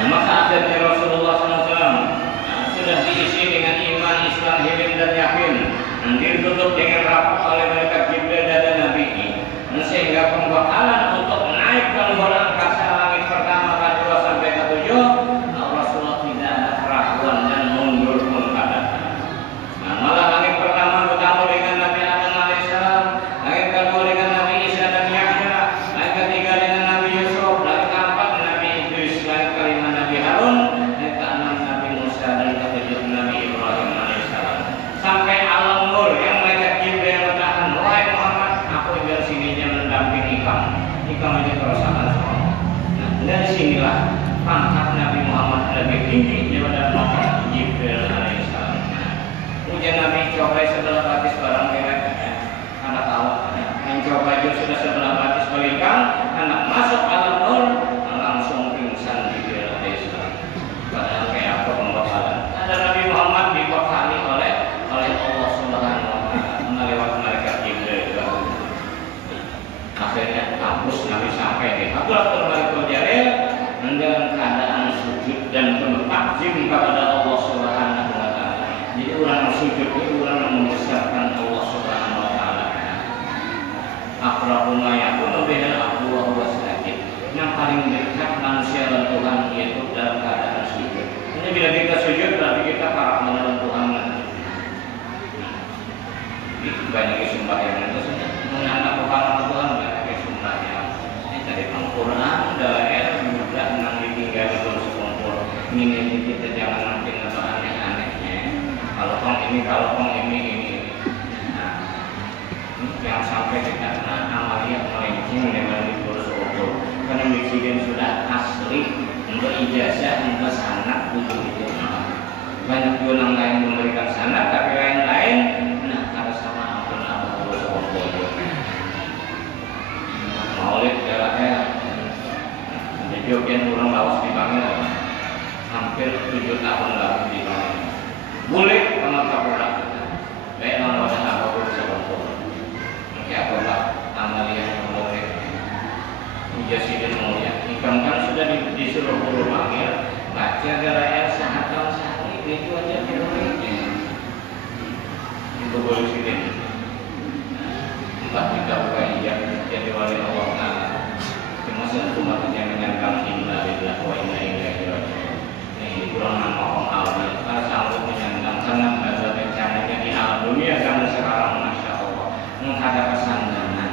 Maka akhirnya Rasulullah SAW sudah diisi dengan iman, Islam, hilm dan yakin. Ditutup dengan rapat oleh malaikat Jibril dan Nabi ini, sehingga pembekalan untuk naik ke luar angkasa langit pertama, kedua sampai ketujuh, Rasulullah tidak ada keraguan dan mundur pun ada. Malah langit pertama bertemu dengan Nabi Adam alaihissalam, langit kedua dengan Nabi Isa dan Yahya, langit ketiga dengan Nabi Yusuf, langit keempat Nabi Idris, langit kelima Nabi Harun, langit keenam Nabi Musa dan ketujuh Nabi Ibrahim alaihissalam. Sampai alam nur yang malaikat Jibril mengatakan, wahai Muhammad, aku tinggal sininya mendampingi kamu. Kamu ini kerosakan semua. Nah, dari sinilah pangkat Nabi Muhammad lebih tinggi daripada pangkat Jibril alaihissalam. Ujian Nabi coba sebelah batis barang merek, anak tahu. Yang coba juga sudah sebelah batis berikan, anak masuk alam nur langsung pingsan Jibril alaihissalam. Padahal kayak apa pembekalan? Ada Nabi Muhammad dibekali oleh Allah Subhanahu wa Ta'ala melewati malaikat Jibril. Akhirnya kampus Nabi sampai di Hadratul Malikul Jalil dalam keadaan sujud dan penuh takjim kepada Allah Subhanahu wa Ta'ala. Jadi orang sujud itu orang membesarkan Allah Subhanahu wa Ta'ala. Aqrabu ma yakunu bainal abdi wa huwa sajid. Yang paling dekat manusia dan Tuhan yaitu dalam keadaan sujud. Ini bila kita sujud berarti kita para mengenal Tuhan. Banyak sembahyang itu saja. Mengenal kepada Tuhan banyak sembahyang. Dari Al-Quran, daerah juga menang ditinggal di sekumpul. Ini kita jangan nanti nggak aneh-anehnya. Kalau ini. Nah, yang sampai kita amalia melenceng dengan di sekumpul. Karena miskin sudah asli untuk ijazah, untuk sanad, untuk itu. Banyak juga lain memberikan sanad, tapi lain-lain. Maulid daerahnya di Jogja orang lawas dipanggil hampir 7 tahun lalu dipanggil. Boleh sama kabulah, baik nama dan apa pun sebetulnya. Mungkin apa amalia yang boleh Mujasidin mulia. Ikan kan sudah disuruh guru panggil baca daerah sehatan sehari itu aja boleh. Itu boleh sini. 4 juta bukan iya jadi wali Allah Ta'ala. Cuma umat yang menyangkang inna lillahi wa inna ilaihi raji'un. Ini kurang ngomong Allah. Kita sanggup menyangkang karena ada rencananya di alam dunia zaman sekarang, masya Allah menghadap kesandaran.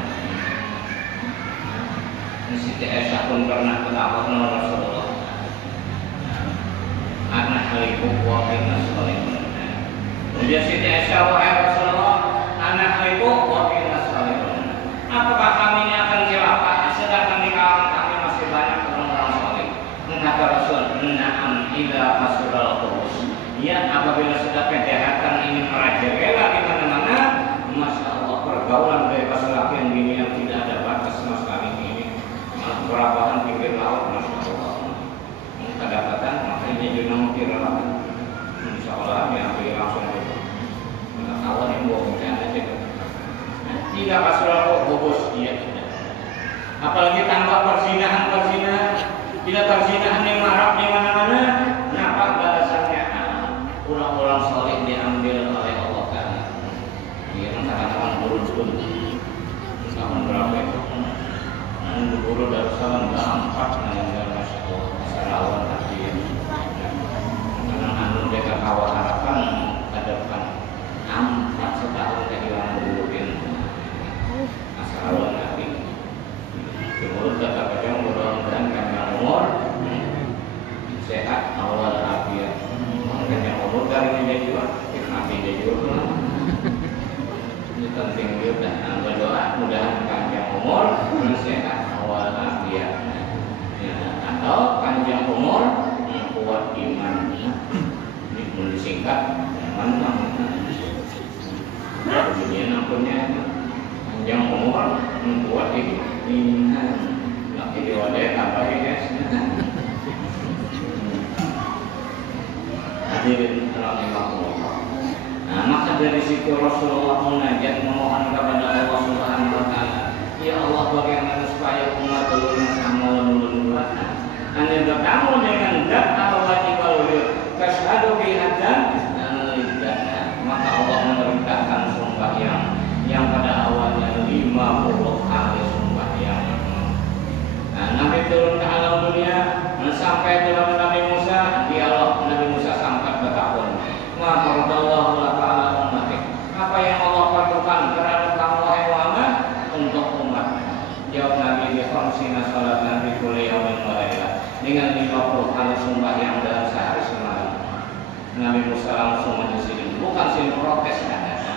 Siti Aisyah pun pernah bertawaf dengan Rasulullah. Anak haliku wa qina sholimun. Kemudian Siti Aisyah, wahai Rasulullah, anak haliku wa qina sholimun. Apakah kami ini akan celaka sedangkan di kalangan kami masih banyak orang-orang saleh? Kata Rasul, na'am idza fasurul qurus. Ya, apabila sudah kejahatan ini merajalela di mana-mana, masya Allah pergaulan bebas laki yang gini yang tidak ada batas sama sekali ini. Perabahan pinggir laut, masya Allah. Kedapatan makanya juga mungkin relawan. Insya Allah yang langsung itu. Kawan yang bawa aja. Tidak Rasulullah bobos dia lagi tambah perzinahan, bila perzinahan yang marak di mana-mana, kenapa balasannya? Orang-orang soleh diambil oleh Allah Taala. Dia mengatakan guru-guru, tahun berapa itu? Guru Darussalam Empat meninggal, masya Allah, masyarawan tadi. Karena anu mereka kawal harapan hadapan 4 setahun kehilangan guru ini. Masyarawan tadi. Menurut kata beliau mudah-mudahan panjang umur, sehat, awal afiat. Panjang umur dari dia juga, nanti dia juga ini penting juga. Berdoa mudah panjang umur, sehat, awal afiat. Ya, atau panjang umur, kuat iman. Ini boleh singkat, mantap. Begini namanya panjang umur, kuat iman. Nak jadi wadah tambah ya. Hadirin rahimahullah. Nah, maka dari situ Rasulullah munajat memohon kepada Allah Subhanahu wa taala, ya Allah, bagaimana supaya umat ulun sama ulun hanya bertemu dengan zat al-wajibal wujud kasyhadu bi hadan maka Allah memerintahkan sembahyang yang pada awalnya 50 kali sembahyang. Nah, Nabi turun ke alam dunia sampai dalam Nabi Musa, dialog Nabi Musa sampai bertahun. Ma faradallahu ta'ala ummatik. Apa yang Allah fardukan terhadap kamu wahai Muhammad untuk umat? Jawab Nabi, bi khamsina salatan fi kulli yawmin wa lailah. Dengan 50 kali sembahyang dalam sehari semalam. Nabi Musa langsung menyusun, bukan sin protes katanya.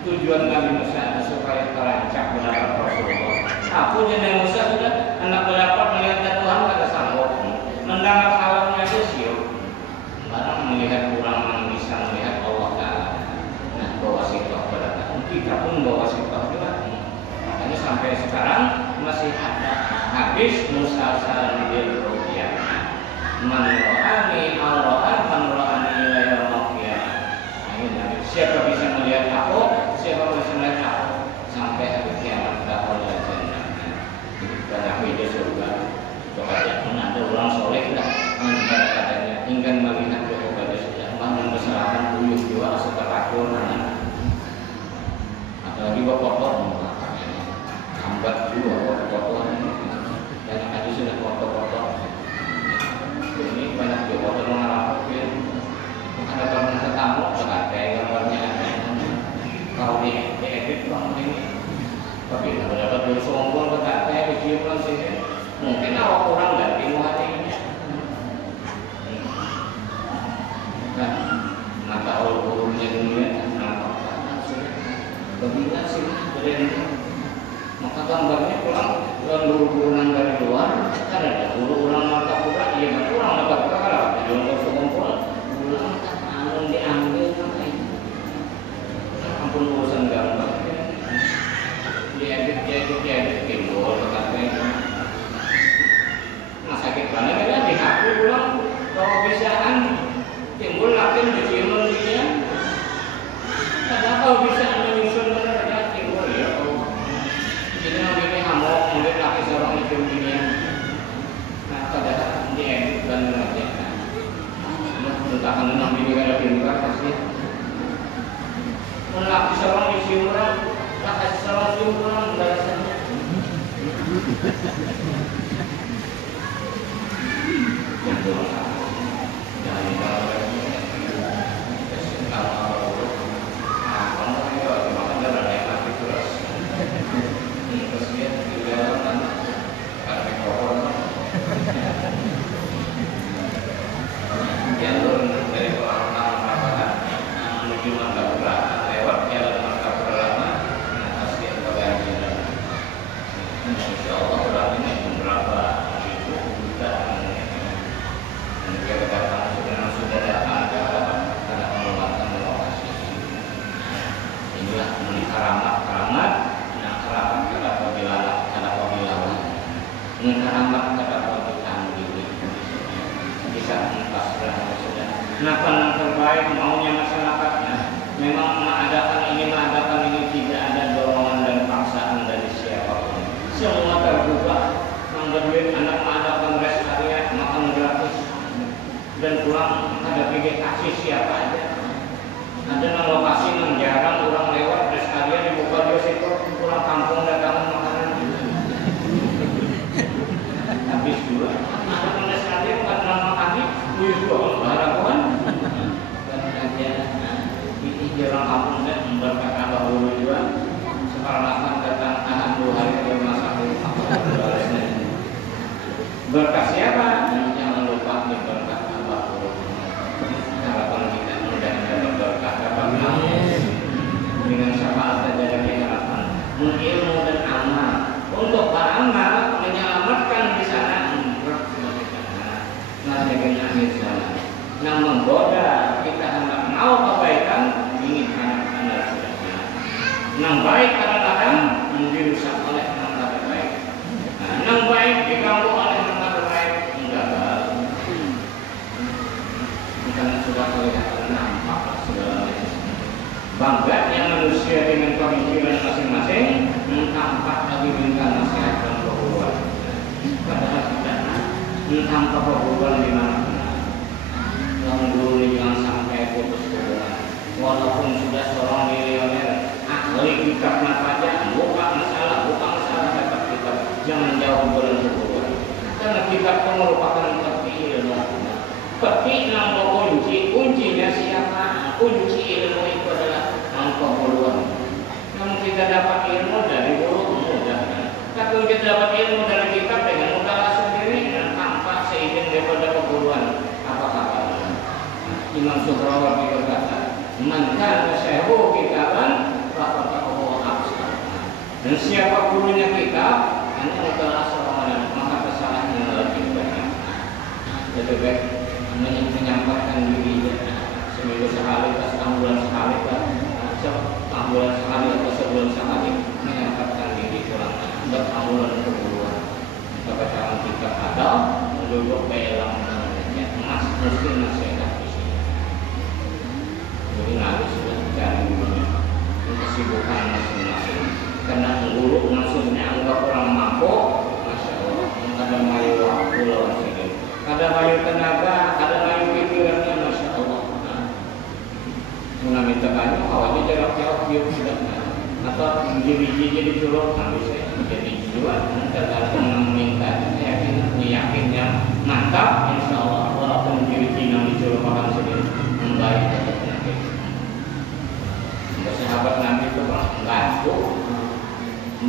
Tujuan Nabi Musa itu supaya terancam pendapat Rasulullah. Aku jadi Musa sudah anak pendapat melihat Tuhan kata sanggup. Mendengar kalamnya itu siap. Barang melihat kurang bisa melihat Allah Taala. Nah, bawa sifat kepada kita pun bawa sifat juga. Makanya sampai sekarang masih ada hadis musalsal bil ru'yah. Man ra'ani al-ra'an man ra'ani ila yaumil qiyamah. Siapa bisa melihat aku, siapa bisa melihat aku sampai hari kiamat dakhul jannah. Banyak video surga. Kepada ada orang soleh dah katanya ingin melihat kepada sudah bangun kesalahan buyut jiwa setelah kurang. Apalagi bapak-bapak hambat juga bapak-bapak dan ada sudah foto-foto. Ini banyak juga foto mengarahkan. Ada pernah ketemu pakai gambarnya kalau di edit bang ini tapi kalau dapat dari sombong pakai dikirimkan sini mungkin awak kurang ganti hatinya kan maka urutnya dunia nampak begini sih dari maka gambarnya pulang guru-guruan dari luar kan ada guru-guruan mata pura iya betul orang dapat perkara jadi orang sombong pulang diambil sampai ampun urusan gambar diedit timbul katanya nah sakit banget kan dihapus pulang kalau bisaan timbul lakin diciuman dia padahal kalau bisa menyusun benar timbul ya jadi namanya hamok mungkin laki seorang itu dunia nah padahal diedit dan aja entah kan nabi juga ada pintar pasti laki seorang isi orang laki seorang isi orang balasannya yang turun dari bawah terus dia juga karena mikrofon jalur dari orang-orang perapatan menuju Martapura lewat jalan Martapura lama atas dia kebahagiaan. Insya Allah orang ini beberapa ribu juta dan dia datang sudah datang ke karena mengeluarkan lokasi. Inilah keramat nah keramat kata pemilalah ini keramat kata pemilahan bisa pasrah sudah. Kenapa yang terbaik maunya masyarakatnya? Memang mengadakan ini tidak ada dorongan dan paksaan dari siapapun. Semua terbuka Berkat siapa? Jangan lupa nih berkat Abah Guru. Harapan kita mudah-mudahan berkat Abah Guru. Dengan syafaat saja dari harapan ilmu dan amal. Untuk beramal menyelamatkan di sana ngajakin akhir zaman. Yang menggoda kita hendak mau kebaikan ingin anak-anak sudahnya. Yang baik kadang-kadang dirusak oleh yang tak baik. Yang baik diganggu oleh yang tak baik enggak baik. Karena sudah kelihatan nampak segala macam. Bangganya manusia dengan pemikiran masing-masing tampak lagi minta nasihat dan perburuan. Padahal tidak tanpa perburuan di mana-mana. Yang dulu jangan sampai putus hubungan. Walaupun sudah seorang milioner, ahli kitab saja, bukan masalah dapat kitab. Jangan jauh berhubungan. Karena kitab itu merupakan peti ilmu. Peti nama kuncinya siapa? Kunci ilmu itu adalah perburuan. Namun kita dapat ilmu dari guru mudah. Tapi kita dapat ilmu dari kitab dengan mudah sendiri dan tanpa seizin daripada perburuan. Apa-apa. Imam Suhrawardi berkata, "Man kana syaihu kitaban faqad absar." Dan siapa gurunya kitab, hanya mudah seorang maka kesalahannya lebih banyak. Lebih baik menyampaikan diri seminggu sekali, sebulan sekali, sebulan sekali atau sebulan sekali menyampaikan diri kurang beramalan perburuan. Kebacaran kitab atau duduk dalam emas mesti nasihat di sini. Jadi nanti sudah cari gurunya kesibukan masing-masing. Karena guru maksudnya anggap kurang mampu, masya Allah, ada mayu waktu lawan sini, ada mayu tenaga, ada mayu pikirannya, masya Allah. Muna minta banyak, awalnya jarak-jarak dia sudah atau biji-biji jadi curug, nanti saya jadi jual, tergantung minta. Saya yakinnya mantap, insya Allah. Walaupun biji-biji yang dicurug akan sedikit membaik atau penyakit. Sahabat Nabi itu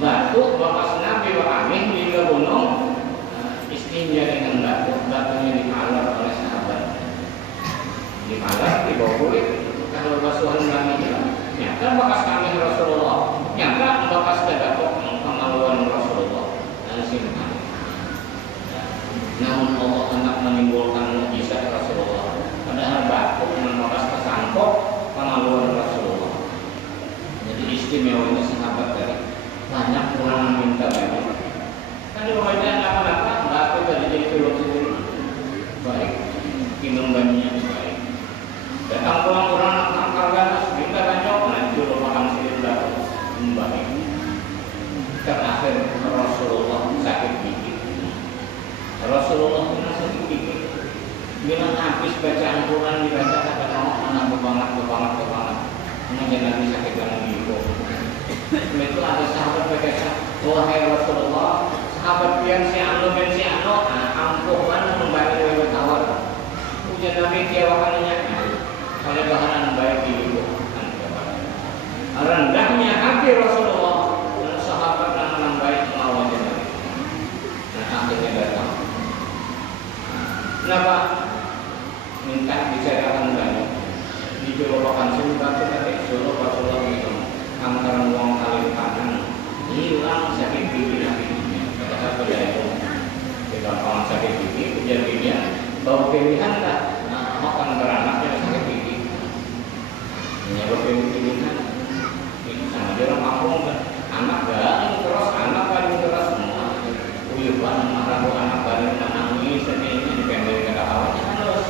batu bekas Nabi kami di gunung istimnya dengan batunya dikalar oleh sahabat, dikalar dibawa kulit. Kalau basuhan kami nyata bekas kami Rasulullah, nyata bekas dadak kemaluan Rasulullah dan simpan. Namun Allah hendak menimbulkan mukjizat Rasulullah, padahal batu dengan bekas kesangkut kemaluan Rasulullah. Jadi istimewanya sahabat tadi banyak kurang minta banyak. Kan di bawahnya apa-apa batu tadi jadi turun sendiri baik, minum banyak baik. Datang pulang orang angkar ganas, minta banyak, nanti dulu makan sendiri batu baik. Terakhir Rasulullah sakit gigi. Rasulullah pernah sakit gigi. Bilang habis bacaan Quran dibaca kata anak berbangat. Mengajar Nabi sakit dengan gigi. Itu ada sahabat berkata, wahai Rasulullah, sahabat pian si anu, ampuh mana membayar lewat tawar. Ujian Nabi tiawakannya oleh bahanan baik di ibu. Rendahnya hati Rasulullah dan sahabat yang baik melawan Nabi. Dan akhirnya datang. Kenapa? Minta bicarakan banyak. Dijurupakan sumpah tadi suruh Rasulullah minum. Antara uang kali kanan hilang sakit gigi Nabi. Kata apa dia itu? Tidak orang sakit gigi, ujar dia bau pilihan tak? Makan beranak yang sakit gigi. Menyebab pilihan. Sama dia orang kampung kan. Anak paling keras semua. Uyuban marah anak paling menangis ini dipendek kata awalnya harus.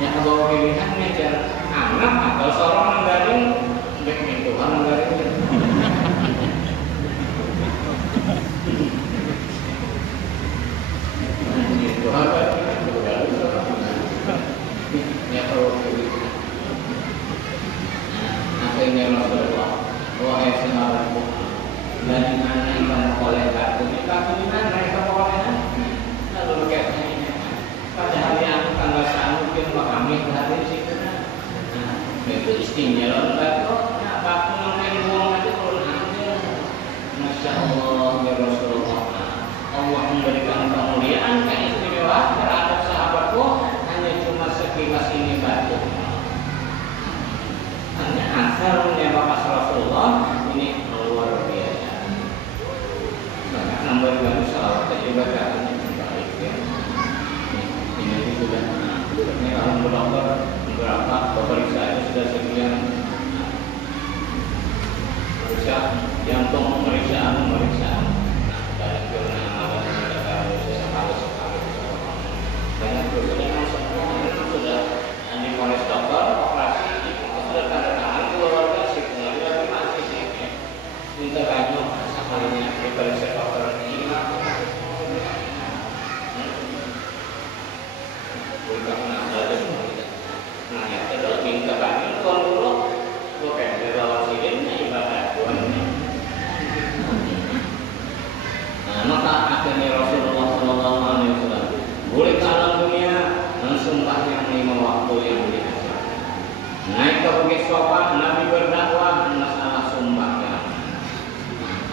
Ya bau pilihan meja anak atau seorang garing. Itu orang garing. Itu apa? Ya kalau akhirnya Rasulullah, wahai sahabatku, dari mana kamu oleh kartu di mana kamu oleh lalu berkata padahal yang tanggal sanu mungkin kami hadir situ. Itu istimewa batu. Batu yang buang itu turun aja. Masya Allah ya Rasulullah. Allah memberikan kemuliaan keistimewaan terhadap sahabatku hanya cuma sekilas ini batu. Hanya asarnya Bapak Rasulullah ini luar biasa. Banyak nomor yang salawat juga caranya baik ya. Ini sudah ini kalau dokter berapa pemeriksaan sudah sekian. Periksa jantung, pemeriksaan. Dari jurnal banyak yang sudah diponis dokter operasi sudah tanda tangan keluarga sih tapi masih sih minta lagi sekalinya diperiksa dokter ini bukan ada nah ya itu minta lagi kalau dulu bukan dirawat sini ibadah Tuhan. Nah maka akhirnya Rasulullah Sallallahu Alaihi Wasallam boleh ke alam dunia mensumpah yang 5 waktu yang diajar. Naik ke bukit Safa, Nabi berdakwah masalah sembahyang.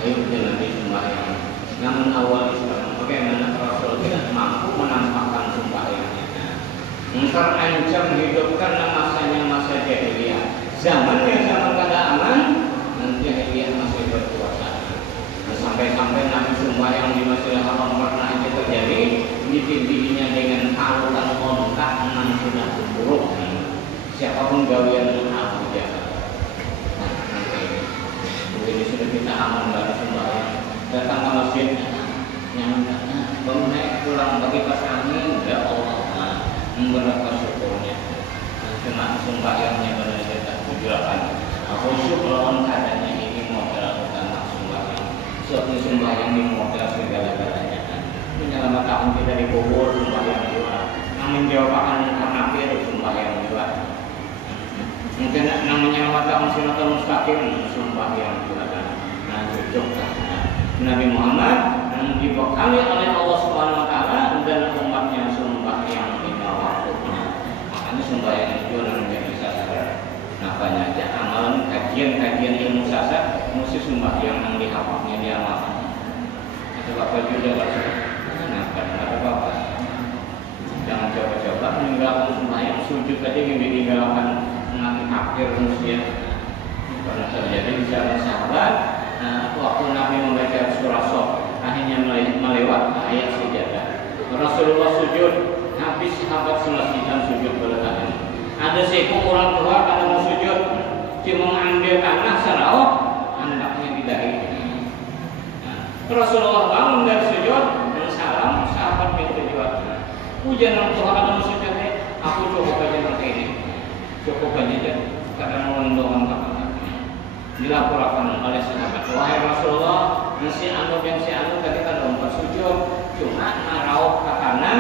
Ayo nanti sembahyang. Namun awal Islam, bagaimana Rasul tidak mampu menampakkan sembahyangnya. Terancam hidup karena masanya masa jahiliyah. Zamannya zaman kada aman, nanti jahiliyah masih berkuasa. Sampai-sampai Nabi sembahyang di Masjidil Haram pernah itu terjadi. Ditimpinya dengan palutan kontak yang sudah buruk. Siapapun gawian Abu Jahal. Nah, ini sudah kita aman dari sembahyang. Datang ke masjid, yang bangun naik pulang bagi pas angin, ya Allah, berapa syukurnya. Cuma sembahyangnya benar tidak tujuan. Khusyuk lawan keadaannya ini modal utama sembahyang. Suatu sembahyang ini modal segala-galanya. Menyelamatkan kita dari kubur sembahyang juga, menjawabkan kafir sembahyang juga, mungkin yang menyelamatkan siratal mustaqim sembahyang juga. Nah cocok Nabi Muhammad yang dibekali oleh Allah Subhanahu Wa Taala dan umatnya sembahyang 5 waktu. Makanya sembahyang itu menjadi sasaran. Nah banyak aja amalan kajian ilmu sasar mesti sembahyang yang dihafalnya diamalkan. Sebab juga ada apa-apa. Jangan coba-coba meninggalkan sembahyang sujud tadi yang ditinggalkan mengaku kafir manusia. Pernah terjadi di zaman sahabat. Waktu Nabi membaca surah Shaf, akhirnya melewat ayat sejadah. Rasulullah sujud, habis sahabat selesai dan sujud berlebihan. Ada seekor orang tua kalau mau sujud, cuma mengambil tanah sarau, anaknya tidak ini. Rasulullah bangun dari sujud. Sahabat minta juga hujan yang Tuhan ada musibahnya aku coba baca nanti ini cukup aja karena menundukkan kata dilaporkan oleh sahabat wahai Rasulullah si anu tadi kan lompat sujud cuma narau katana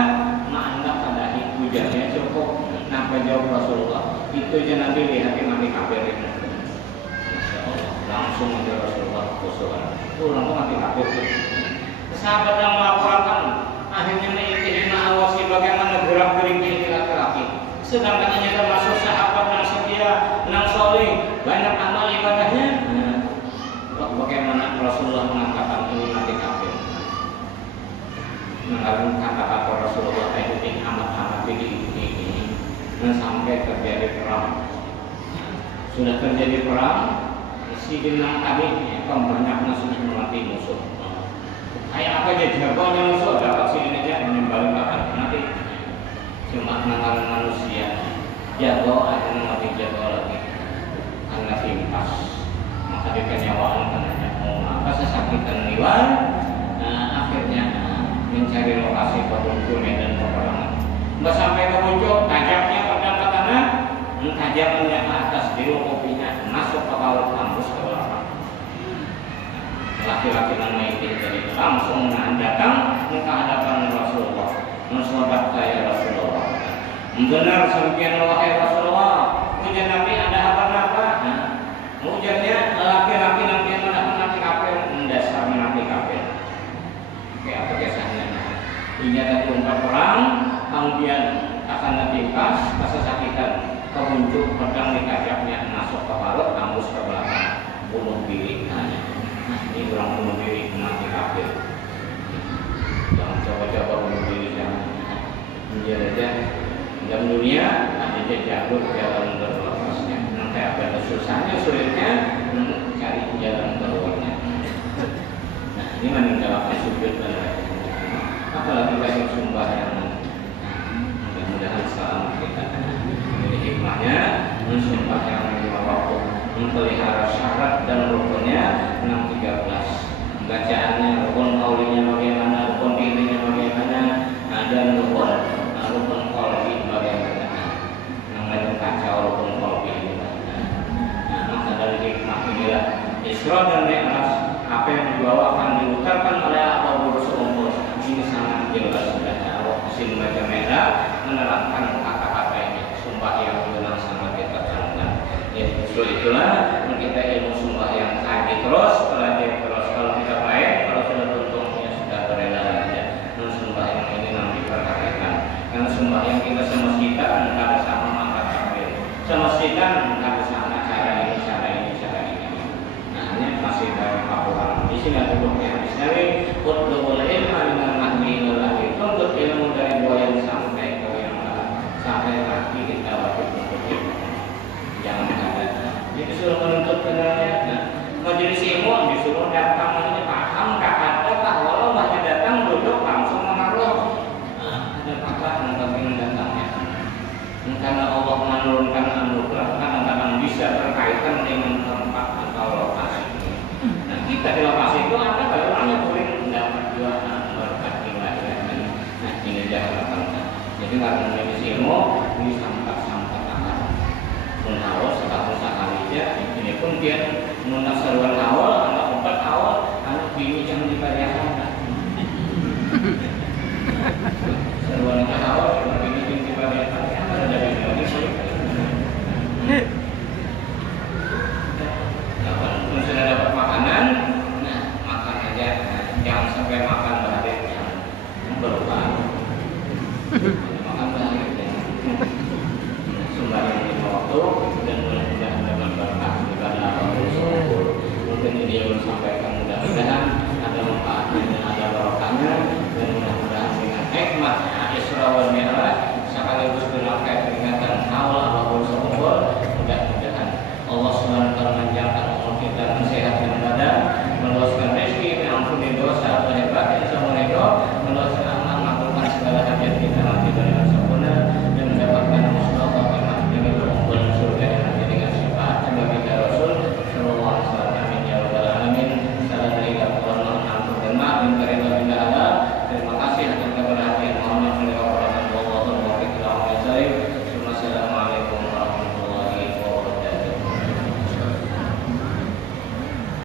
anda pada hujannya cukup nampak jawab Rasulullah itu aja nanti lihat mati kafir ini langsung aja Rasulullah kusuhan pulang mati kafir sahabat yang melaporkan akhirnya mengikuti awasi bagaimana gerak-gerik ini laki-laki. Sedangkan hanya termasuk sahabat yang setia, yang soleh, banyak amal ibadahnya. Bagaimana Rasulullah mengatakan ini nanti kafir? Mengatakan kata-kata Rasulullah itu amat-amat ini dan sampai terjadi perang. Sudah terjadi perang, si Dinam tadi banyak sudah melatih musuh. Kayak apa aja jagoannya musuh dapat sini aja menimbang bahkan nanti cuma menangkap manusia jago akhirnya mati jago lagi karena timpas maka dikenyawaan karena apa sesakitan liwar akhirnya mencari lokasi petunjuk medan peperangan nggak sampai ke puncak tajaknya pedang ke tanah tajamannya ke atas dilukupinya masuk ke bawah kampus ke belakang laki-laki nama itu jadi langsung datang ke hadapan Rasulullah mensodak saya Rasulullah benar sempian wahai Rasulullah hujan Nabi ada apa-apa hujannya laki-laki Nabi yang mendapat kafir mendasar Nabi kafir kayak apa kisahnya ini ada tempat perang kemudian akan ditimpas kesakitan kemuncul pedang dikajaknya masuk ke balut tembus ke belakang bunuh diri ini orang bunuh diri mati kafir jangan coba-coba bunuh diri saja dalam dunia ada jalur jalan berlepasnya. Nanti ada susahnya, sulitnya, cari jalan keluarnya. Nah ini meninggalkan sujud dan lain-lain. Apalagi kalau sumpah yang mudah-mudahan salam kita. Ini hikmahnya mensumpah yang lima waktu, memelihara syarat dan rukunnya 613. Bacaannya rukun kaulinya bagaimana, rukun fi'linya bagaimana, dan rukun qalbi bagaimana. Namanya kacau rukun qalbi ini. Nah, maka dari hikmah inilah Isra dan Mi'raj, apa yang dibawakan diucapkan oleh Abu Rasul ini sangat jelas sudah Allah mesin baca merah menerangkan kata-kata ini, sumpah yang benar sangat kita canangkan. Ya, justru itulah kita ilmu sumpah yang kaji terus, belajar terus. Kalau kita baik, kalau sudah tuntung ya sudah berela saja. Dan sumpah yang ini nanti perhatikan. Karena sumpah yang kita semestikan ada sama maka takbir. Semestikan ada sama cara ini, cara ini, cara ini. Nah, ini masih dari Al-Quran. Di sini ada bukti hadis Nabi, "Utlubul ilma minal mahdi ilal lahir." Tuntut ilmu dari buaya sampai ke yang sampai kaki kita wajib untuk ilmu. Jangan ada. Jadi disuruh menuntut kenalnya. Nah, majelis ilmu disuruh datang ini paham tak ada tak walau banyak datang duduk langsung mengaruh. Nah, ada apa nanti ingin datangnya. Karena Allah menurunkan anugerah kadang-kadang bisa berkaitan dengan tempat atau lokasi. Nah, kita di lokasi itu ada kalau orangnya boleh mendapat dua berkat ibadah. Nah, ini jangan lupa. Jadi karena majelis ilmu bisa sampai akar. Pun harus setahun sekali aja. Ini pun dia menunda seruan awal, anak obat awal, anak bini jangan dibayarkan. Seruan awal, anak bini jangan dibayarkan. Ada dari ini boleh. Pun sudah dapat makanan, nah makan aja, jangan sampai makan balik yang berubah. Makan balik ya. Sumbangan lima waktu dan mudah-mudahan dapat berkah kepada Allah. Mungkin ini yang sampaikan mudah-mudahan ada manfaatnya dan ada barokahnya dan mudah-mudahan dengan hikmahnya Isra wal Mi'raj sekaligus dengan peringatan awal Rasul mudah-mudahan Allah SWT menjaga